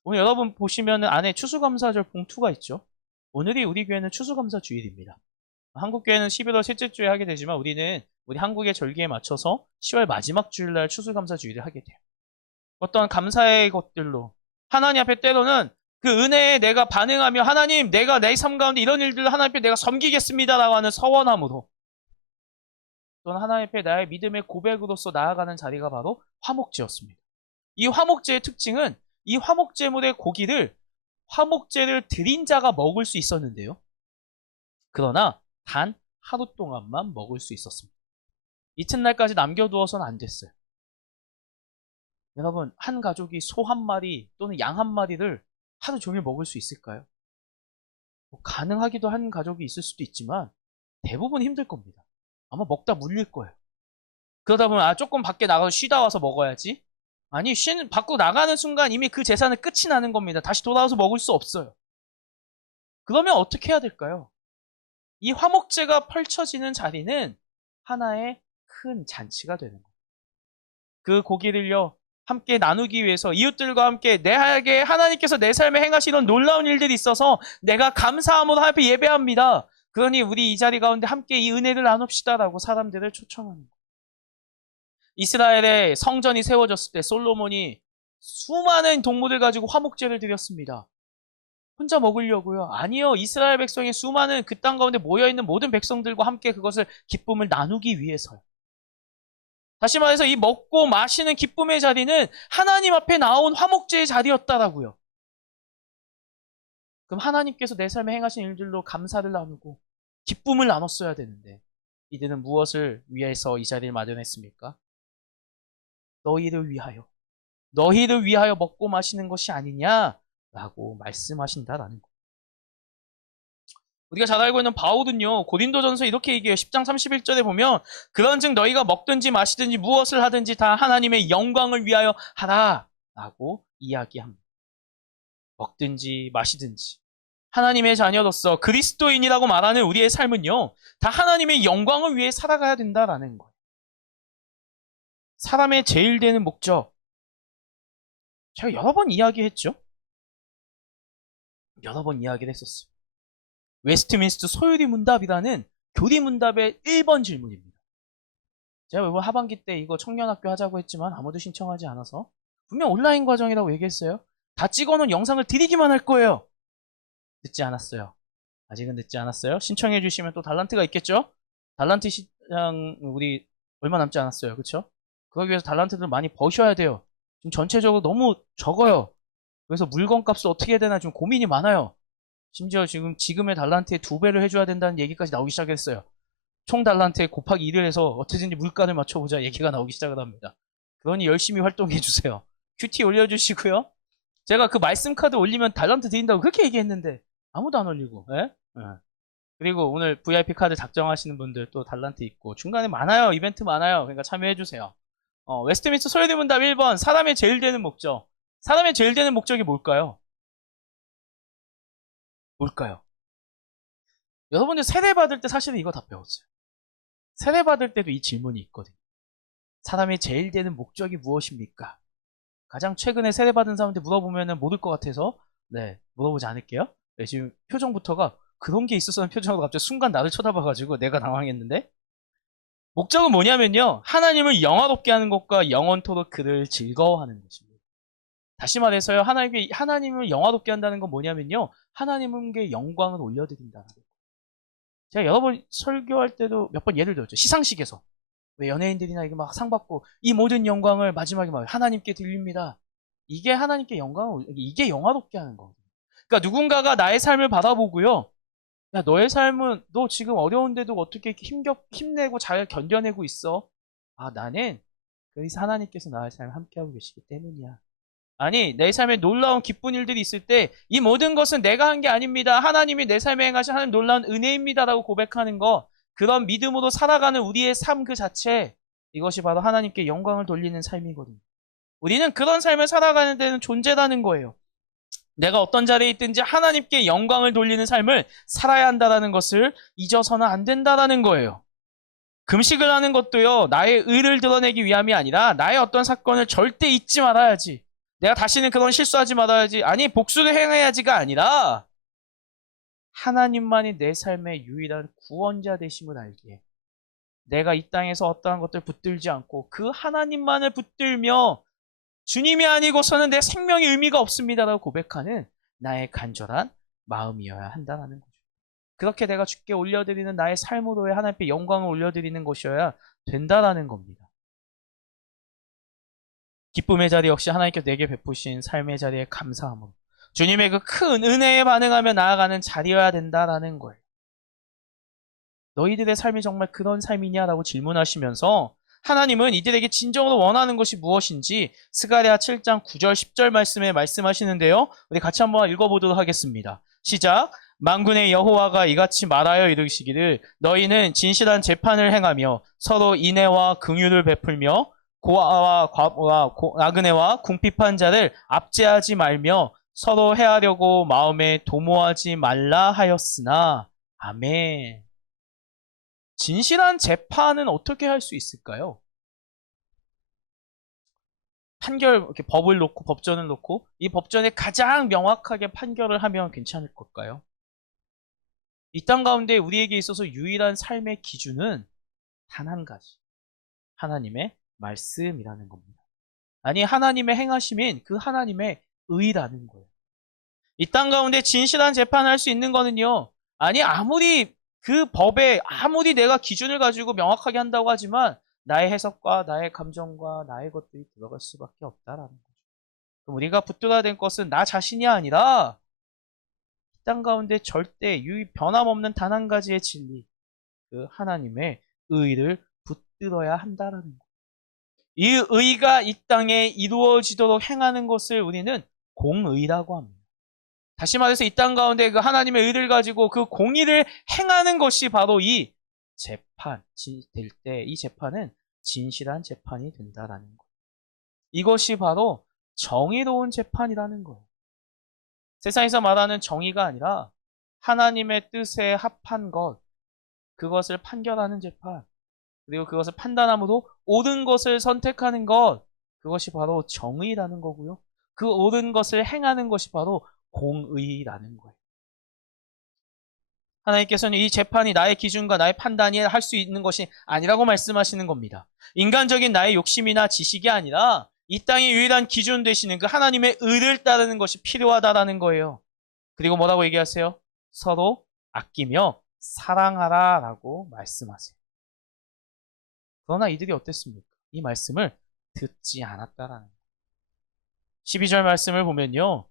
오늘 여러분 보시면 안에 추수감사절 봉투가 있죠. 오늘이 우리 교회는 추수감사 주일입니다. 한국 교회는 11월 셋째 주에 하게 되지만 우리는 우리 한국의 절기에 맞춰서 10월 마지막 주일날 추수감사 주일을 하게 돼요. 어떤 감사의 것들로 하나님 앞에 때로는 그 은혜에 내가 반응하며 하나님 내가 내 삶 가운데 이런 일들을 하나님 앞에 내가 섬기겠습니다라고 하는 서원함으로, 또는 하나님 앞에 나의 믿음의 고백으로서 나아가는 자리가 바로 화목제였습니다. 이 화목제의 특징은 이 화목제물의 고기를 화목제를 드린 자가 먹을 수 있었는데요, 그러나 단 하루 동안만 먹을 수 있었습니다. 이튿날까지 남겨두어서는 안 됐어요. 여러분, 한 가족이 소 한 마리 또는 양 한 마리를 하루 종일 먹을 수 있을까요? 가능하기도 한 가족이 있을 수도 있지만 대부분 힘들 겁니다. 아마 먹다 물릴 거예요. 그러다 보면 조금 밖에 나가서 쉬다 와서 먹어야지. 아니, 밖으로 나가는 순간 이미 그 제사는 끝이 나는 겁니다. 다시 돌아와서 먹을 수 없어요. 그러면 어떻게 해야 될까요? 이 화목제가 펼쳐지는 자리는 하나의 큰 잔치가 되는 거예요. 그 고기를요 함께 나누기 위해서 이웃들과 함께 내게 하나님께서 내 삶에 행하시는 놀라운 일들이 있어서 내가 감사함으로 하나님 앞에 예배합니다. 그러니 우리 이 자리 가운데 함께 이 은혜를 나눕시다라고 사람들을 초청하는 거예요. 이스라엘의 성전이 세워졌을 때 솔로몬이 수많은 동물을 가지고 화목제를 드렸습니다. 혼자 먹으려고요? 아니요. 이스라엘 백성의 수많은 그 땅 가운데 모여있는 모든 백성들과 함께 그것을 기쁨을 나누기 위해서요. 다시 말해서 이 먹고 마시는 기쁨의 자리는 하나님 앞에 나온 화목제의 자리였다라고요. 그럼 하나님께서 내 삶에 행하신 일들로 감사를 나누고 기쁨을 나눴어야 되는데 이들은 무엇을 위해서 이 자리를 마련했습니까? 너희를 위하여 먹고 마시는 것이 아니냐라고 말씀하신다라는 거. 우리가 잘 알고 있는 바울은요, 고린도전서 이렇게 얘기해요. 10장 31절에 보면 그런즉 너희가 먹든지 마시든지 무엇을 하든지 다 하나님의 영광을 위하여 하라라고 이야기합니다. 먹든지 마시든지 하나님의 자녀로서 그리스도인이라고 말하는 우리의 삶은요, 다 하나님의 영광을 위해 살아가야 된다라는 거예요. 사람의 제일 되는 목적, 제가 여러 번 이야기했죠. 여러 번 이야기를 했었어요. 웨스트민스터 소유리 문답이라는 교리 문답의 1번 질문입니다. 제가 이번 하반기 때 이거 청년학교 하자고 했지만 아무도 신청하지 않아서 분명 온라인 과정이라고 얘기했어요. 다 찍어놓은 영상을 드리기만 할 거예요. 늦지 않았어요. 아직은 늦지 않았어요. 신청해 주시면 또 달란트가 있겠죠? 달란트 시장 우리 얼마 남지 않았어요. 그렇죠? 그러기 위해서 달란트를 많이 버셔야 돼요. 지금 전체적으로 너무 적어요. 그래서 물건값을 어떻게 해야 되나 좀 고민이 많아요. 심지어 지금의 달란트의 2배를 해줘야 된다는 얘기까지 나오기 시작했어요. 총 달란트에 곱하기 2를 해서 어떻게든지 물가를 맞춰보자 얘기가 나오기 시작을 합니다. 그러니 열심히 활동해 주세요. 큐티 올려주시고요. 제가 그 말씀 카드 올리면 달란트 드린다고 그렇게 얘기했는데 아무도 안 올리고. 예? 예. 그리고 오늘 VIP 카드 작정하시는 분들 또 달란트 있고 중간에 많아요. 이벤트 많아요. 그러니까 참여해 주세요. 웨스트민스터 소유리 문답 1번 사람의 제일 되는 목적. 사람의 제일 되는 목적이 뭘까요? 뭘까요? 여러분들 세례 받을 때 사실은 이거 다 배웠어요. 세례 받을 때도 이 질문이 있거든요. 사람의 제일 되는 목적이 무엇입니까? 가장 최근에 세례 받은 사람한테 물어보면 모를 것 같아서 네, 물어보지 않을게요. 네, 지금 표정부터가 그런 게 있었다는 표정으로 갑자기 순간 나를 쳐다봐가지고 내가 당황했는데 목적은 뭐냐면요. 하나님을 영화롭게 하는 것과 영원토록 그를 즐거워하는 것입니다. 다시 말해서요. 하나님을 영화롭게 한다는 건 뭐냐면요. 하나님께 영광을 올려드린다는 거예요. 제가 여러 번 설교할 때도 몇 번 예를 들었죠. 시상식에서. 왜 연예인들이나 이게 막 상 받고 이 모든 영광을 마지막에 막 하나님께 드립니다. 이게 하나님께 이게 영화롭게 하는 거거든요. 그러니까 누군가가 나의 삶을 바라보고요. 야, 너의 삶은 너 지금 어려운데도 어떻게 힘내고 잘 견뎌내고 있어? 아, 나는 그래서 하나님께서 나의 삶을 함께하고 계시기 때문이야. 아니, 내 삶에 놀라운 기쁜 일들이 있을 때 이 모든 것은 내가 한 게 아닙니다. 하나님이 내 삶에 행하신 하나님 놀라운 은혜입니다라고 고백하는 거, 그런 믿음으로 살아가는 우리의 삶 그 자체, 이것이 바로 하나님께 영광을 돌리는 삶이거든요. 우리는 그런 삶을 살아가는 데는 존재라는 거예요. 내가 어떤 자리에 있든지 하나님께 영광을 돌리는 삶을 살아야 한다는 것을 잊어서는 안 된다는 거예요. 금식을 하는 것도요, 나의 의를 드러내기 위함이 아니라 나의 어떤 사건을 절대 잊지 말아야지. 내가 다시는 그런 실수하지 말아야지. 아니, 복수를 행해야지가 아니라 하나님만이 내 삶의 유일한 구원자 되심을 알기에 내가 이 땅에서 어떠한 것들 붙들지 않고 그 하나님만을 붙들며 주님이 아니고서는 내 생명의 의미가 없습니다라고 고백하는 나의 간절한 마음이어야 한다는 거죠. 그렇게 내가 주께 올려드리는 나의 삶으로의 하나님께 영광을 올려드리는 것이어야 된다는 겁니다. 기쁨의 자리 역시 하나님께서 내게 베푸신 삶의 자리에 감사함으로 주님의 그 큰 은혜에 반응하며 나아가는 자리여야 된다는 거예요. 너희들의 삶이 정말 그런 삶이냐라고 질문하시면서 하나님은 이들에게 진정으로 원하는 것이 무엇인지 스가랴 7장 9절 10절 말씀에 말씀하시는데요. 우리 같이 한번 읽어보도록 하겠습니다. 시작. 만군의 여호와가 이같이 말하여 이르시기를 너희는 진실한 재판을 행하며 서로 인애와 긍휼을 베풀며 고아와 나그네와 궁핍한 자를 압제하지 말며 서로 해하려고 마음에 도모하지 말라 하였으나 아멘. 진실한 재판은 어떻게 할 수 있을까요? 이렇게 법을 놓고 법전을 놓고 이 법전에 가장 명확하게 판결을 하면 괜찮을 걸까요? 이 땅 가운데 우리에게 있어서 유일한 삶의 기준은 단 한 가지. 하나님의 말씀이라는 겁니다. 아니, 하나님의 행하심인 그 하나님의 의라는 거예요. 이 땅 가운데 진실한 재판을 할 수 있는 거는요. 아니, 아무리 그 법에 아무리 내가 기준을 가지고 명확하게 한다고 하지만 나의 해석과 나의 감정과 나의 것들이 들어갈 수밖에 없다라는 거죠. 그럼 우리가 붙들어야 될 것은 나 자신이 아니라 이 땅 가운데 절대 변함없는 단 한 가지의 진리, 그 하나님의 의를 붙들어야 한다라는 거예요. 이 의가 이 땅에 이루어지도록 행하는 것을 우리는 공의라고 합니다. 다시 말해서 이 땅 가운데 그 하나님의 의를 가지고 그 공의를 행하는 것이 바로 이 재판 될 때 이 재판은 진실한 재판이 된다라는 거예요. 이것이 바로 정의로운 재판이라는 거예요. 세상에서 말하는 정의가 아니라 하나님의 뜻에 합한 것, 그것을 판결하는 재판, 그리고 그것을 판단함으로 옳은 것을 선택하는 것, 그것이 바로 정의라는 거고요. 그 옳은 것을 행하는 것이 바로 공의라는 거예요. 하나님께서는 이 재판이 나의 기준과 나의 판단이 할 수 있는 것이 아니라고 말씀하시는 겁니다. 인간적인 나의 욕심이나 지식이 아니라 이 땅의 유일한 기준 되시는 그 하나님의 의를 따르는 것이 필요하다라는 거예요. 그리고 뭐라고 얘기하세요? 서로 아끼며 사랑하라라고 말씀하세요. 그러나 이들이 어땠습니까? 이 말씀을 듣지 않았다라는 거예요. 12절 말씀을 보면요.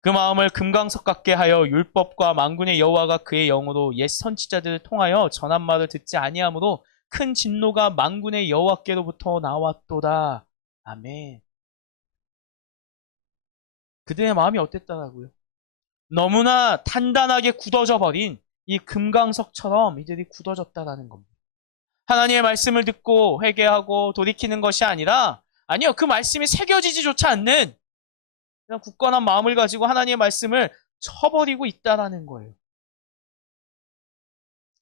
그 마음을 금강석 같게 하여 율법과 만군의 여호와가 그의 영으로 옛 선지자들을 통하여 전한 말을 듣지 아니하므로 큰 진노가 만군의 여호와께로부터 나왔도다. 아멘. 그들의 마음이 어땠다라고요? 너무나 단단하게 굳어져 버린 이 금강석처럼 이들이 굳어졌다라는 겁니다. 하나님의 말씀을 듣고 회개하고 돌이키는 것이 아니라 아니요, 그 말씀이 새겨지지조차 않는 그냥 굳건한 마음을 가지고 하나님의 말씀을 쳐버리고 있다라는 거예요.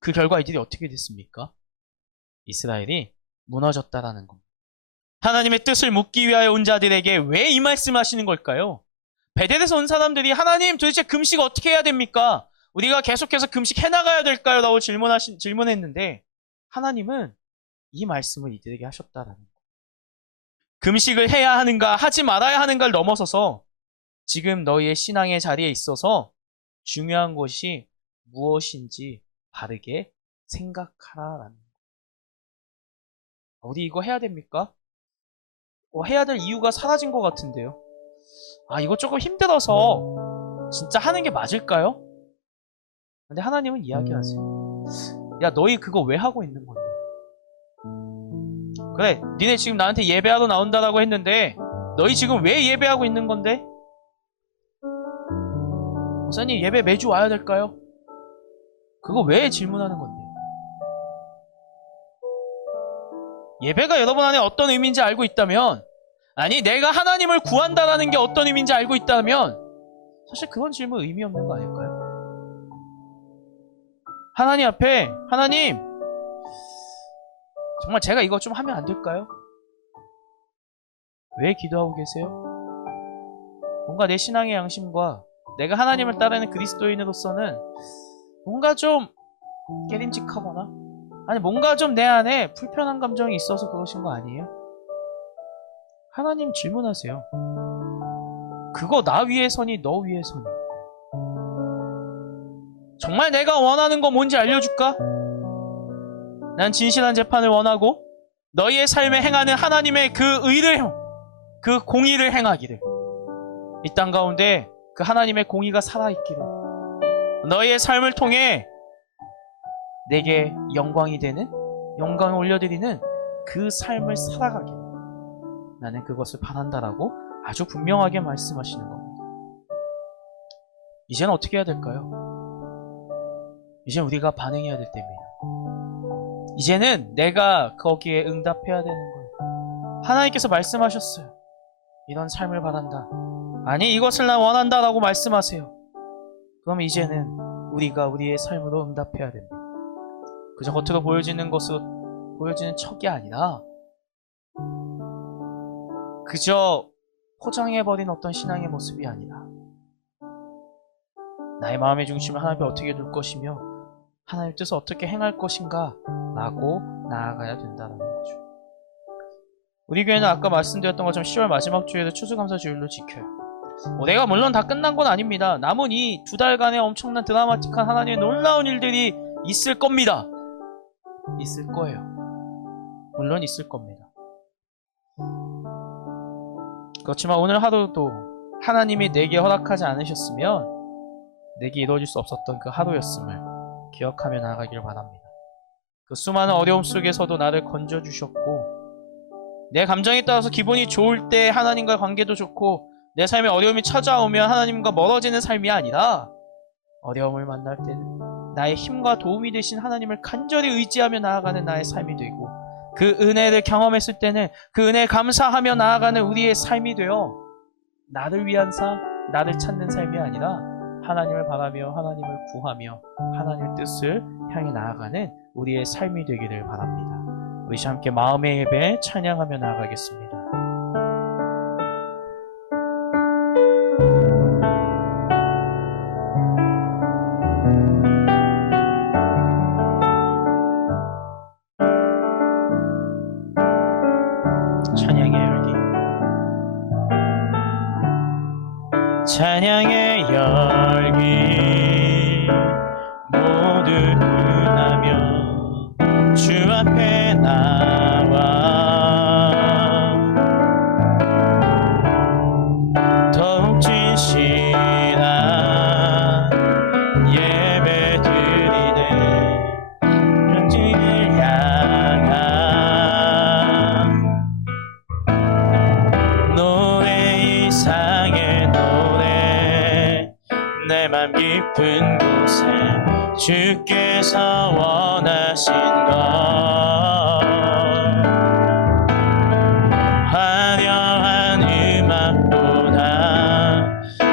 그 결과 이들이 어떻게 됐습니까? 이스라엘이 무너졌다라는 겁니다. 하나님의 뜻을 묻기 위하여 온 자들에게 왜 이 말씀을 하시는 걸까요? 베델에서 온 사람들이 하나님 도대체 금식 어떻게 해야 됩니까? 우리가 계속해서 금식 해나가야 될까요? 라고 질문했는데 하나님은 이 말씀을 이들에게 하셨다라는 거예요. 금식을 해야 하는가 하지 말아야 하는가를 넘어서서 지금 너희의 신앙의 자리에 있어서 중요한 것이 무엇인지 바르게 생각하라라는 거예요. 우리 이거 해야 됩니까? 해야 될 이유가 사라진 것 같은데요. 이거 조금 힘들어서 진짜 하는 게 맞을까요? 근데 하나님은 이야기하세요. 야, 너희 그거 왜 하고 있는 건데? 그래, 니네 지금 나한테 예배하러 나온다라고 했는데 너희 지금 왜 예배하고 있는 건데? 목사님, 예배 매주 와야 될까요? 그거 왜 질문하는 건데? 예배가 여러분 안에 어떤 의미인지 알고 있다면, 아니 내가 하나님을 구한다라는 게 어떤 의미인지 알고 있다면 사실 그런 질문 의미 없는 거 아닐까요? 하나님 앞에 하나님 정말 제가 이거 좀 하면 안 될까요? 왜 기도하고 계세요? 뭔가 내 신앙의 양심과 내가 하나님을 따르는 그리스도인으로서는 뭔가 좀 깨림직하거나 아니 뭔가 좀 내 안에 불편한 감정이 있어서 그러신 거 아니에요? 하나님 질문하세요. 그거 나 위에 선이 너 위에 선이 정말 내가 원하는 거 뭔지 알려줄까? 난 진실한 재판을 원하고 너희의 삶에 행하는 하나님의 그 의를 그 공의를 행하기를 이 땅 가운데 그 하나님의 공의가 살아있기를 너희의 삶을 통해 내게 영광이 되는 영광을 올려드리는 그 삶을 살아가길 나는 그것을 바란다라고 아주 분명하게 말씀하시는 겁니다. 이제는 어떻게 해야 될까요? 이제는 우리가 반응해야 될 때입니다. 이제는 내가 거기에 응답해야 되는 거예요. 하나님께서 말씀하셨어요. 이런 삶을 바란다. 아니 이것을 난 원한다 라고 말씀하세요. 그럼 이제는 우리가 우리의 삶으로 응답해야 됩니다. 그저 겉으로 보여지는 것으로 보여지는 척이 아니라 그저 포장해버린 어떤 신앙의 모습이 아니라 나의 마음의 중심을 하나님 앞에 어떻게 둘 것이며 하나님의 뜻을 어떻게 행할 것인가 라고 나아가야 된다는 거죠. 우리 교회는 아까 말씀드렸던 것처럼 10월 마지막 주일을 추수감사 주일로 지켜요. 올해가 물론 다 끝난 건 아닙니다. 남은 이 2달간의 엄청난 드라마틱한 하나님의 놀라운 일들이 있을 겁니다. 있을 거예요. 물론 있을 겁니다. 그렇지만 오늘 하루도 하나님이 내게 허락하지 않으셨으면 내게 이루어질 수 없었던 그 하루였음을 기억하며 나아가기를 바랍니다. 그 수많은 어려움 속에서도 나를 건져주셨고 내 감정에 따라서 기분이 좋을 때 하나님과 관계도 좋고 내 삶에 어려움이 찾아오면 하나님과 멀어지는 삶이 아니라 어려움을 만날 때는 나의 힘과 도움이 되신 하나님을 간절히 의지하며 나아가는 나의 삶이 되고 그 은혜를 경험했을 때는 그 은혜에 감사하며 나아가는 우리의 삶이 되어 나를 위한 삶, 나를 찾는 삶이 아니라 하나님을 바라며 하나님을 구하며 하나님의 뜻을 향해 나아가는 우리의 삶이 되기를 바랍니다. 우리 함께 마음의 예배 찬양하며 나아가겠습니다. 찬양의 열기 모두 응하며 주 앞에 나와 더욱 진실한 예배 드리네 현진을 향한 노래 이상의 노래 내 맘 깊은 곳에 주께서 원하신 것 화려한 음악보다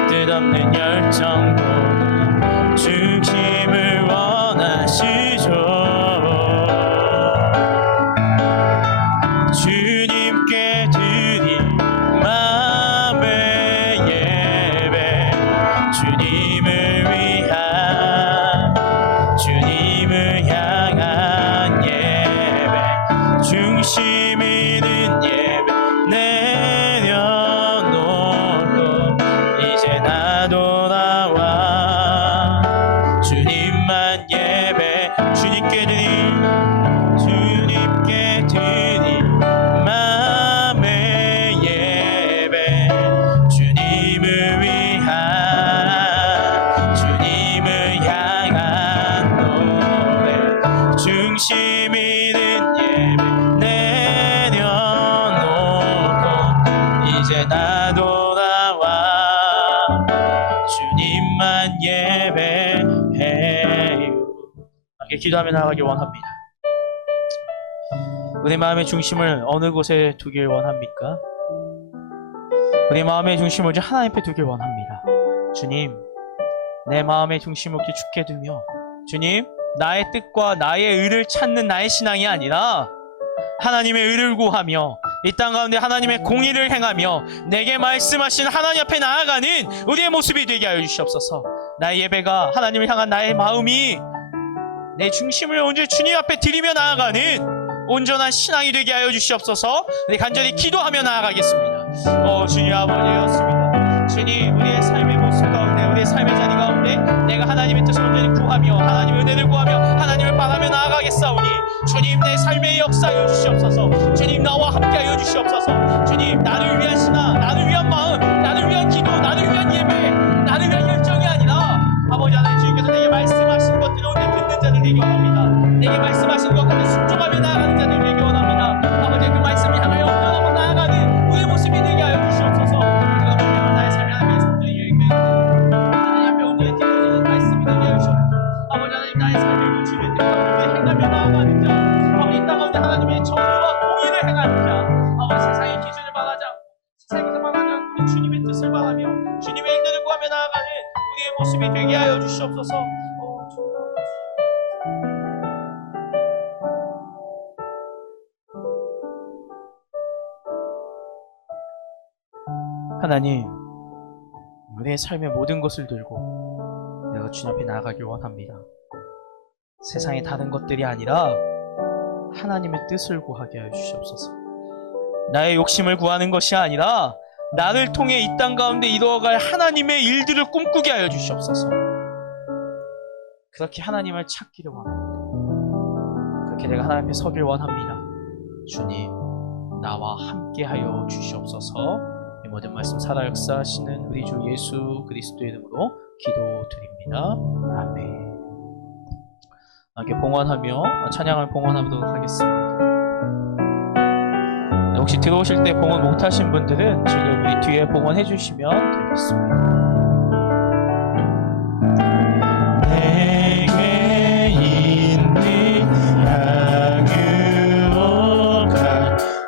뜻없는 열정보다 중심을 원하시죠. 주님께 드릴 마음의 예배 주님을 향한 예배 중심 있는 예배 내려놓고 이제 나 돌아와 주님만 예배 주님께 드릴 마음의 예배 주님을 향한 노래 중심 있는 예배 내려놓고 이제 나 돌아와 주님만 예배해요. 함께 기도하며 나가길 원합니다. 우리 마음의 중심을 어느 곳에 두길 원합니까? 우리 마음의 중심을 오직 하나님 앞에 두길 원합니다. 주님, 내 마음의 중심을 주께 두며 주님, 나의 뜻과 나의 의를 찾는 나의 신앙이 아니라 하나님의 의를 구하며 이 땅 가운데 하나님의 공의를 행하며 내게 말씀하신 하나님 앞에 나아가는 우리의 모습이 되게 하여 주시옵소서. 나의 예배가 하나님을 향한 나의 마음이 내 중심을 온전히 주님 앞에 드리며 나아가는 온전한 신앙이 되게 하여 주시옵소서. 우리 간절히 기도하며 나아가겠습니다. 주님 아버지였습니다. 주님, 우리의 삶의 모습 가운데 우리의 삶의 자리 가운데 내가 하나님의 뜻을 온전히 구하며 하나님의 은혜를 구하며 하나님을 바라며 나아가겠사오니 주님 내 삶의 역사여 주시옵소서. 주님 나와 함께하여 주시옵소서. 주님 나를 위한 신앙, 나를 위한 마음, 나를 위한 기도, 나를 위한 예배, 나를 위한 열정이 아니라 아버지 하나님 주님께서 내게 말씀하신 것들을 온전히 듣는 자들 되기 원합니다. 내게 말씀하신 것들을 순종하며 나아가는 자들 되기 원합니다. 아버지 그 말씀을 향하여 온전하고 나아가는 우리의 모습이 되게 하여 주시옵소서. 그러면 나의 삶이 하나님의 성전이 여행되는 하나님 앞에 온전히 드려지는 말씀이 되게 하여 주시옵소서. 아버지 하나님 나의 삶을 주님의 뜻과 행하며 나아가는 자, 아버지 이 땅 가운데 하나님의 정의와 공의를 행하는 자, 아버지 세상의 기준을 바라지 않고 세상에서 바라지 않고 우리 주님의 뜻을 바라며 주님의 인도를 구하며 나아가는 우리의 모습이 되게 하여 주시옵소서. 하나님, 우리의 삶의 모든 것을 들고 내가 주님 앞에 나아가길 원합니다. 세상의 다른 것들이 아니라 하나님의 뜻을 구하게 하여 주시옵소서. 나의 욕심을 구하는 것이 아니라 나를 통해 이 땅 가운데 이루어갈 하나님의 일들을 꿈꾸게 하여 주시옵소서. 그렇게 하나님을 찾기를 원합니다. 그렇게 내가 하나님 앞에 서길 원합니다. 주님, 나와 함께 하여 주시옵소서. 이 모든 말씀 살아 역사하시는 우리 주 예수 그리스도의 이름으로 기도드립니다. 아멘. 함께 봉헌하며 찬양을 봉헌하도록 하겠습니다. 혹시 들어오실 때 봉헌 못하신 분들은 지금 우리 뒤에 봉헌해 주시면 되겠습니다. 내게 있는 향유로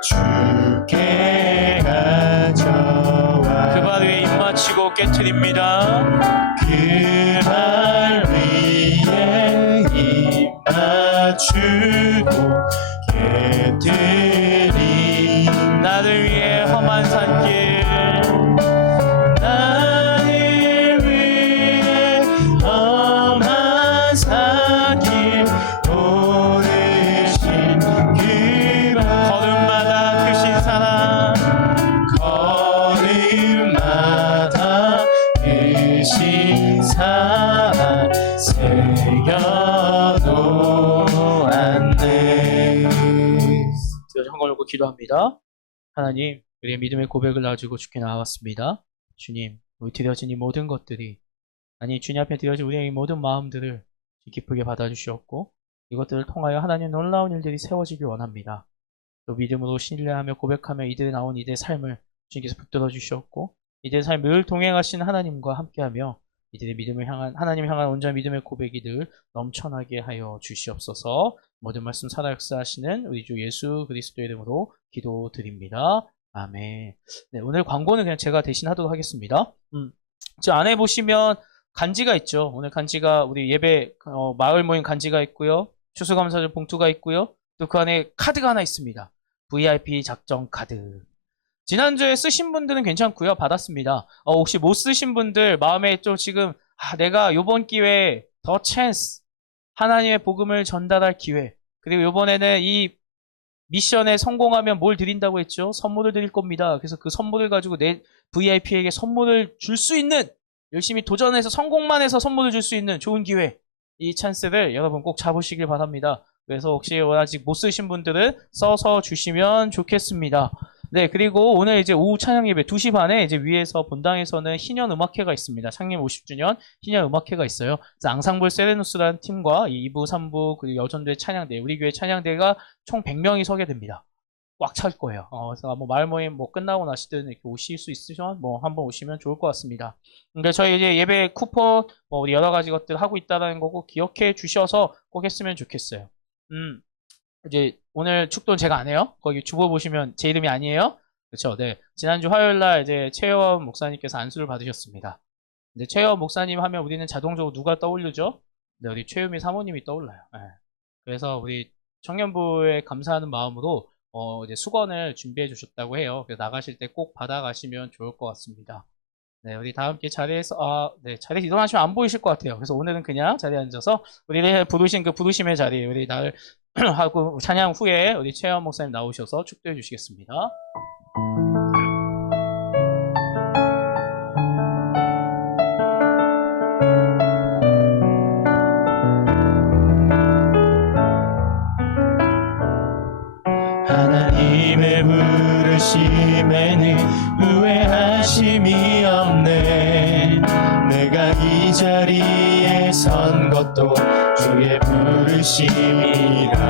주께 가져와 그 발 위에 입맞추고 깨트립니다. 그 발 위에 입맞추고 깨트리 나를 위해 험한 산길 나를 위해 험한 산길 오르신 그 걸음마다 크신 사랑 걸음마다 크신 걸고 기도합니다. 하나님, 우리의 믿음의 고백을 가지고 주께 나왔습니다. 주님, 우리 드려진 이 모든 것들이, 아니 주님 앞에 드려진 우리의 이 모든 마음들을 기쁘게 받아주시옵고 이것들을 통하여 하나님 놀라운 일들이 세워지길 원합니다. 또 믿음으로 신뢰하며 고백하며 이들에 나온 이들의 삶을 주님께서 붙들어 주시옵고 이들의 삶을 늘 동행하신 하나님과 함께하며 이들의 믿음을 향한 하나님 향한 온전한 믿음의 고백이 늘 넘쳐나게 하여 주시옵소서. 모든 말씀 살아 역사하시는 우리 주 예수 그리스도의 이름으로 기도드립니다. 아멘. 네, 오늘 광고는 그냥 제가 대신 하도록 하겠습니다. 저 안에 보시면 간지가 있죠. 오늘 간지가 우리 예배 마을 모임 간지가 있고요. 추수감사절 봉투가 있고요. 또 그 안에 카드가 하나 있습니다. VIP 작정 카드. 지난주에 쓰신 분들은 괜찮고요. 받았습니다. 혹시 못 쓰신 분들 마음에 좀 지금 내가 요번 기회에 더 찬스 하나님의 복음을 전달할 기회 그리고 요번에는 이 미션에 성공하면 뭘 드린다고 했죠? 선물을 드릴 겁니다. 그래서 그 선물을 가지고 내 VIP에게 선물을 줄 수 있는 열심히 도전해서 성공만 해서 선물을 줄 수 있는 좋은 기회 이 찬스를 여러분 꼭 잡으시길 바랍니다. 그래서 혹시 아직 못 쓰신 분들은 써서 주시면 좋겠습니다. 네, 그리고 오늘 이제 오후 찬양 예배 2시 반에 이제 위에서 본당에서는 희년 음악회가 있습니다. 창립 50주년 희년 음악회가 있어요. 그래서 앙상블 세레누스라는 팀과 2부, 3부, 그리고 여전도의 찬양대, 우리 교회 찬양대가 총 100명이 서게 됩니다. 꽉 찰 거예요. 그래서 뭐 마을 모임 뭐 끝나고 나시든 이렇게 오실 수 있으시면 뭐 한번 오시면 좋을 것 같습니다. 그러니까 저희 이제 예배 쿠폰 뭐 우리 여러 가지 것들 하고 있다는 거고 기억해 주셔서 꼭 했으면 좋겠어요. 이제 오늘 축도는 제가 안 해요. 거기 주보 보시면 제 이름이 아니에요. 그렇죠. 네. 지난주 화요일 날 이제 최혜원 목사님께서 안수를 받으셨습니다. 근데 최혜원 목사님 하면 우리는 자동적으로 누가 떠올르죠? 네, 우리 최유미 사모님이 떠올라요. 네. 그래서 우리 청년부에 감사하는 마음으로 이제 수건을 준비해 주셨다고 해요. 그래서 나가실 때 꼭 받아가시면 좋을 것 같습니다. 네, 우리 다 함께 자리에서, 네, 자리에서 일어나시면 안 보이실 것 같아요. 그래서 오늘은 그냥 자리에 앉아서, 우리 부르신 그 부르심의 자리에, 우리 날 하고, 찬양 후에 우리 최현 목사님 나오셔서 축도해 주시겠습니다. 하나님의 부르심에는 후회하심이 없네. 내가 이 자리에 선 것도 주의 부르심이라.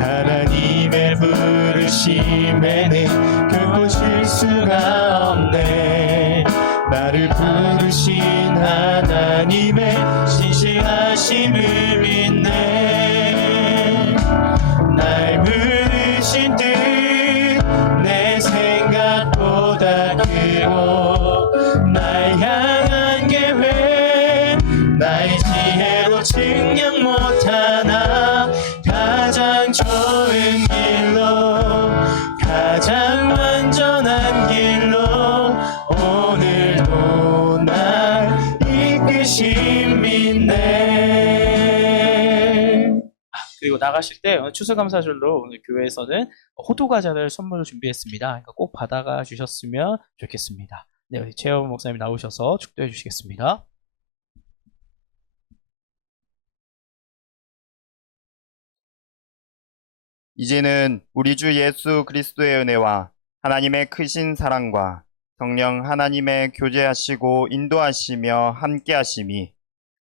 하나님의 부르심에는 결코 실수가 없네. 나를 부르신 하나님의 신실하심을 믿네. 날 부르신 뜻 내 생각보다 크고 날 향한 계획 나의 지혜로 측량 못하나 가장 좋은 길로 가장 완전한 길로 오늘도 날 이끄심 믿네. 그리고 나가실 때 추수감사절로 오늘 교회에서는 호두과자를 선물로 준비했습니다. 그러니까 꼭 받아가 주셨으면 좋겠습니다. 네, 우리 최영 목사님 나오셔서 축도해 주시겠습니다. 이제는 우리 주 예수 그리스도의 은혜와 하나님의 크신 사랑과 성령 하나님의 교제하시고 인도하시며 함께하심이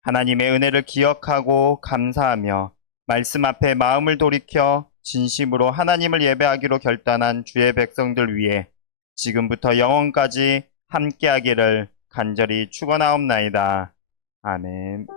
하나님의 은혜를 기억하고 감사하며 말씀 앞에 마음을 돌이켜 진심으로 하나님을 예배하기로 결단한 주의 백성들 위해 지금부터 영원까지 함께하기를 간절히 축원하옵나이다. 아멘.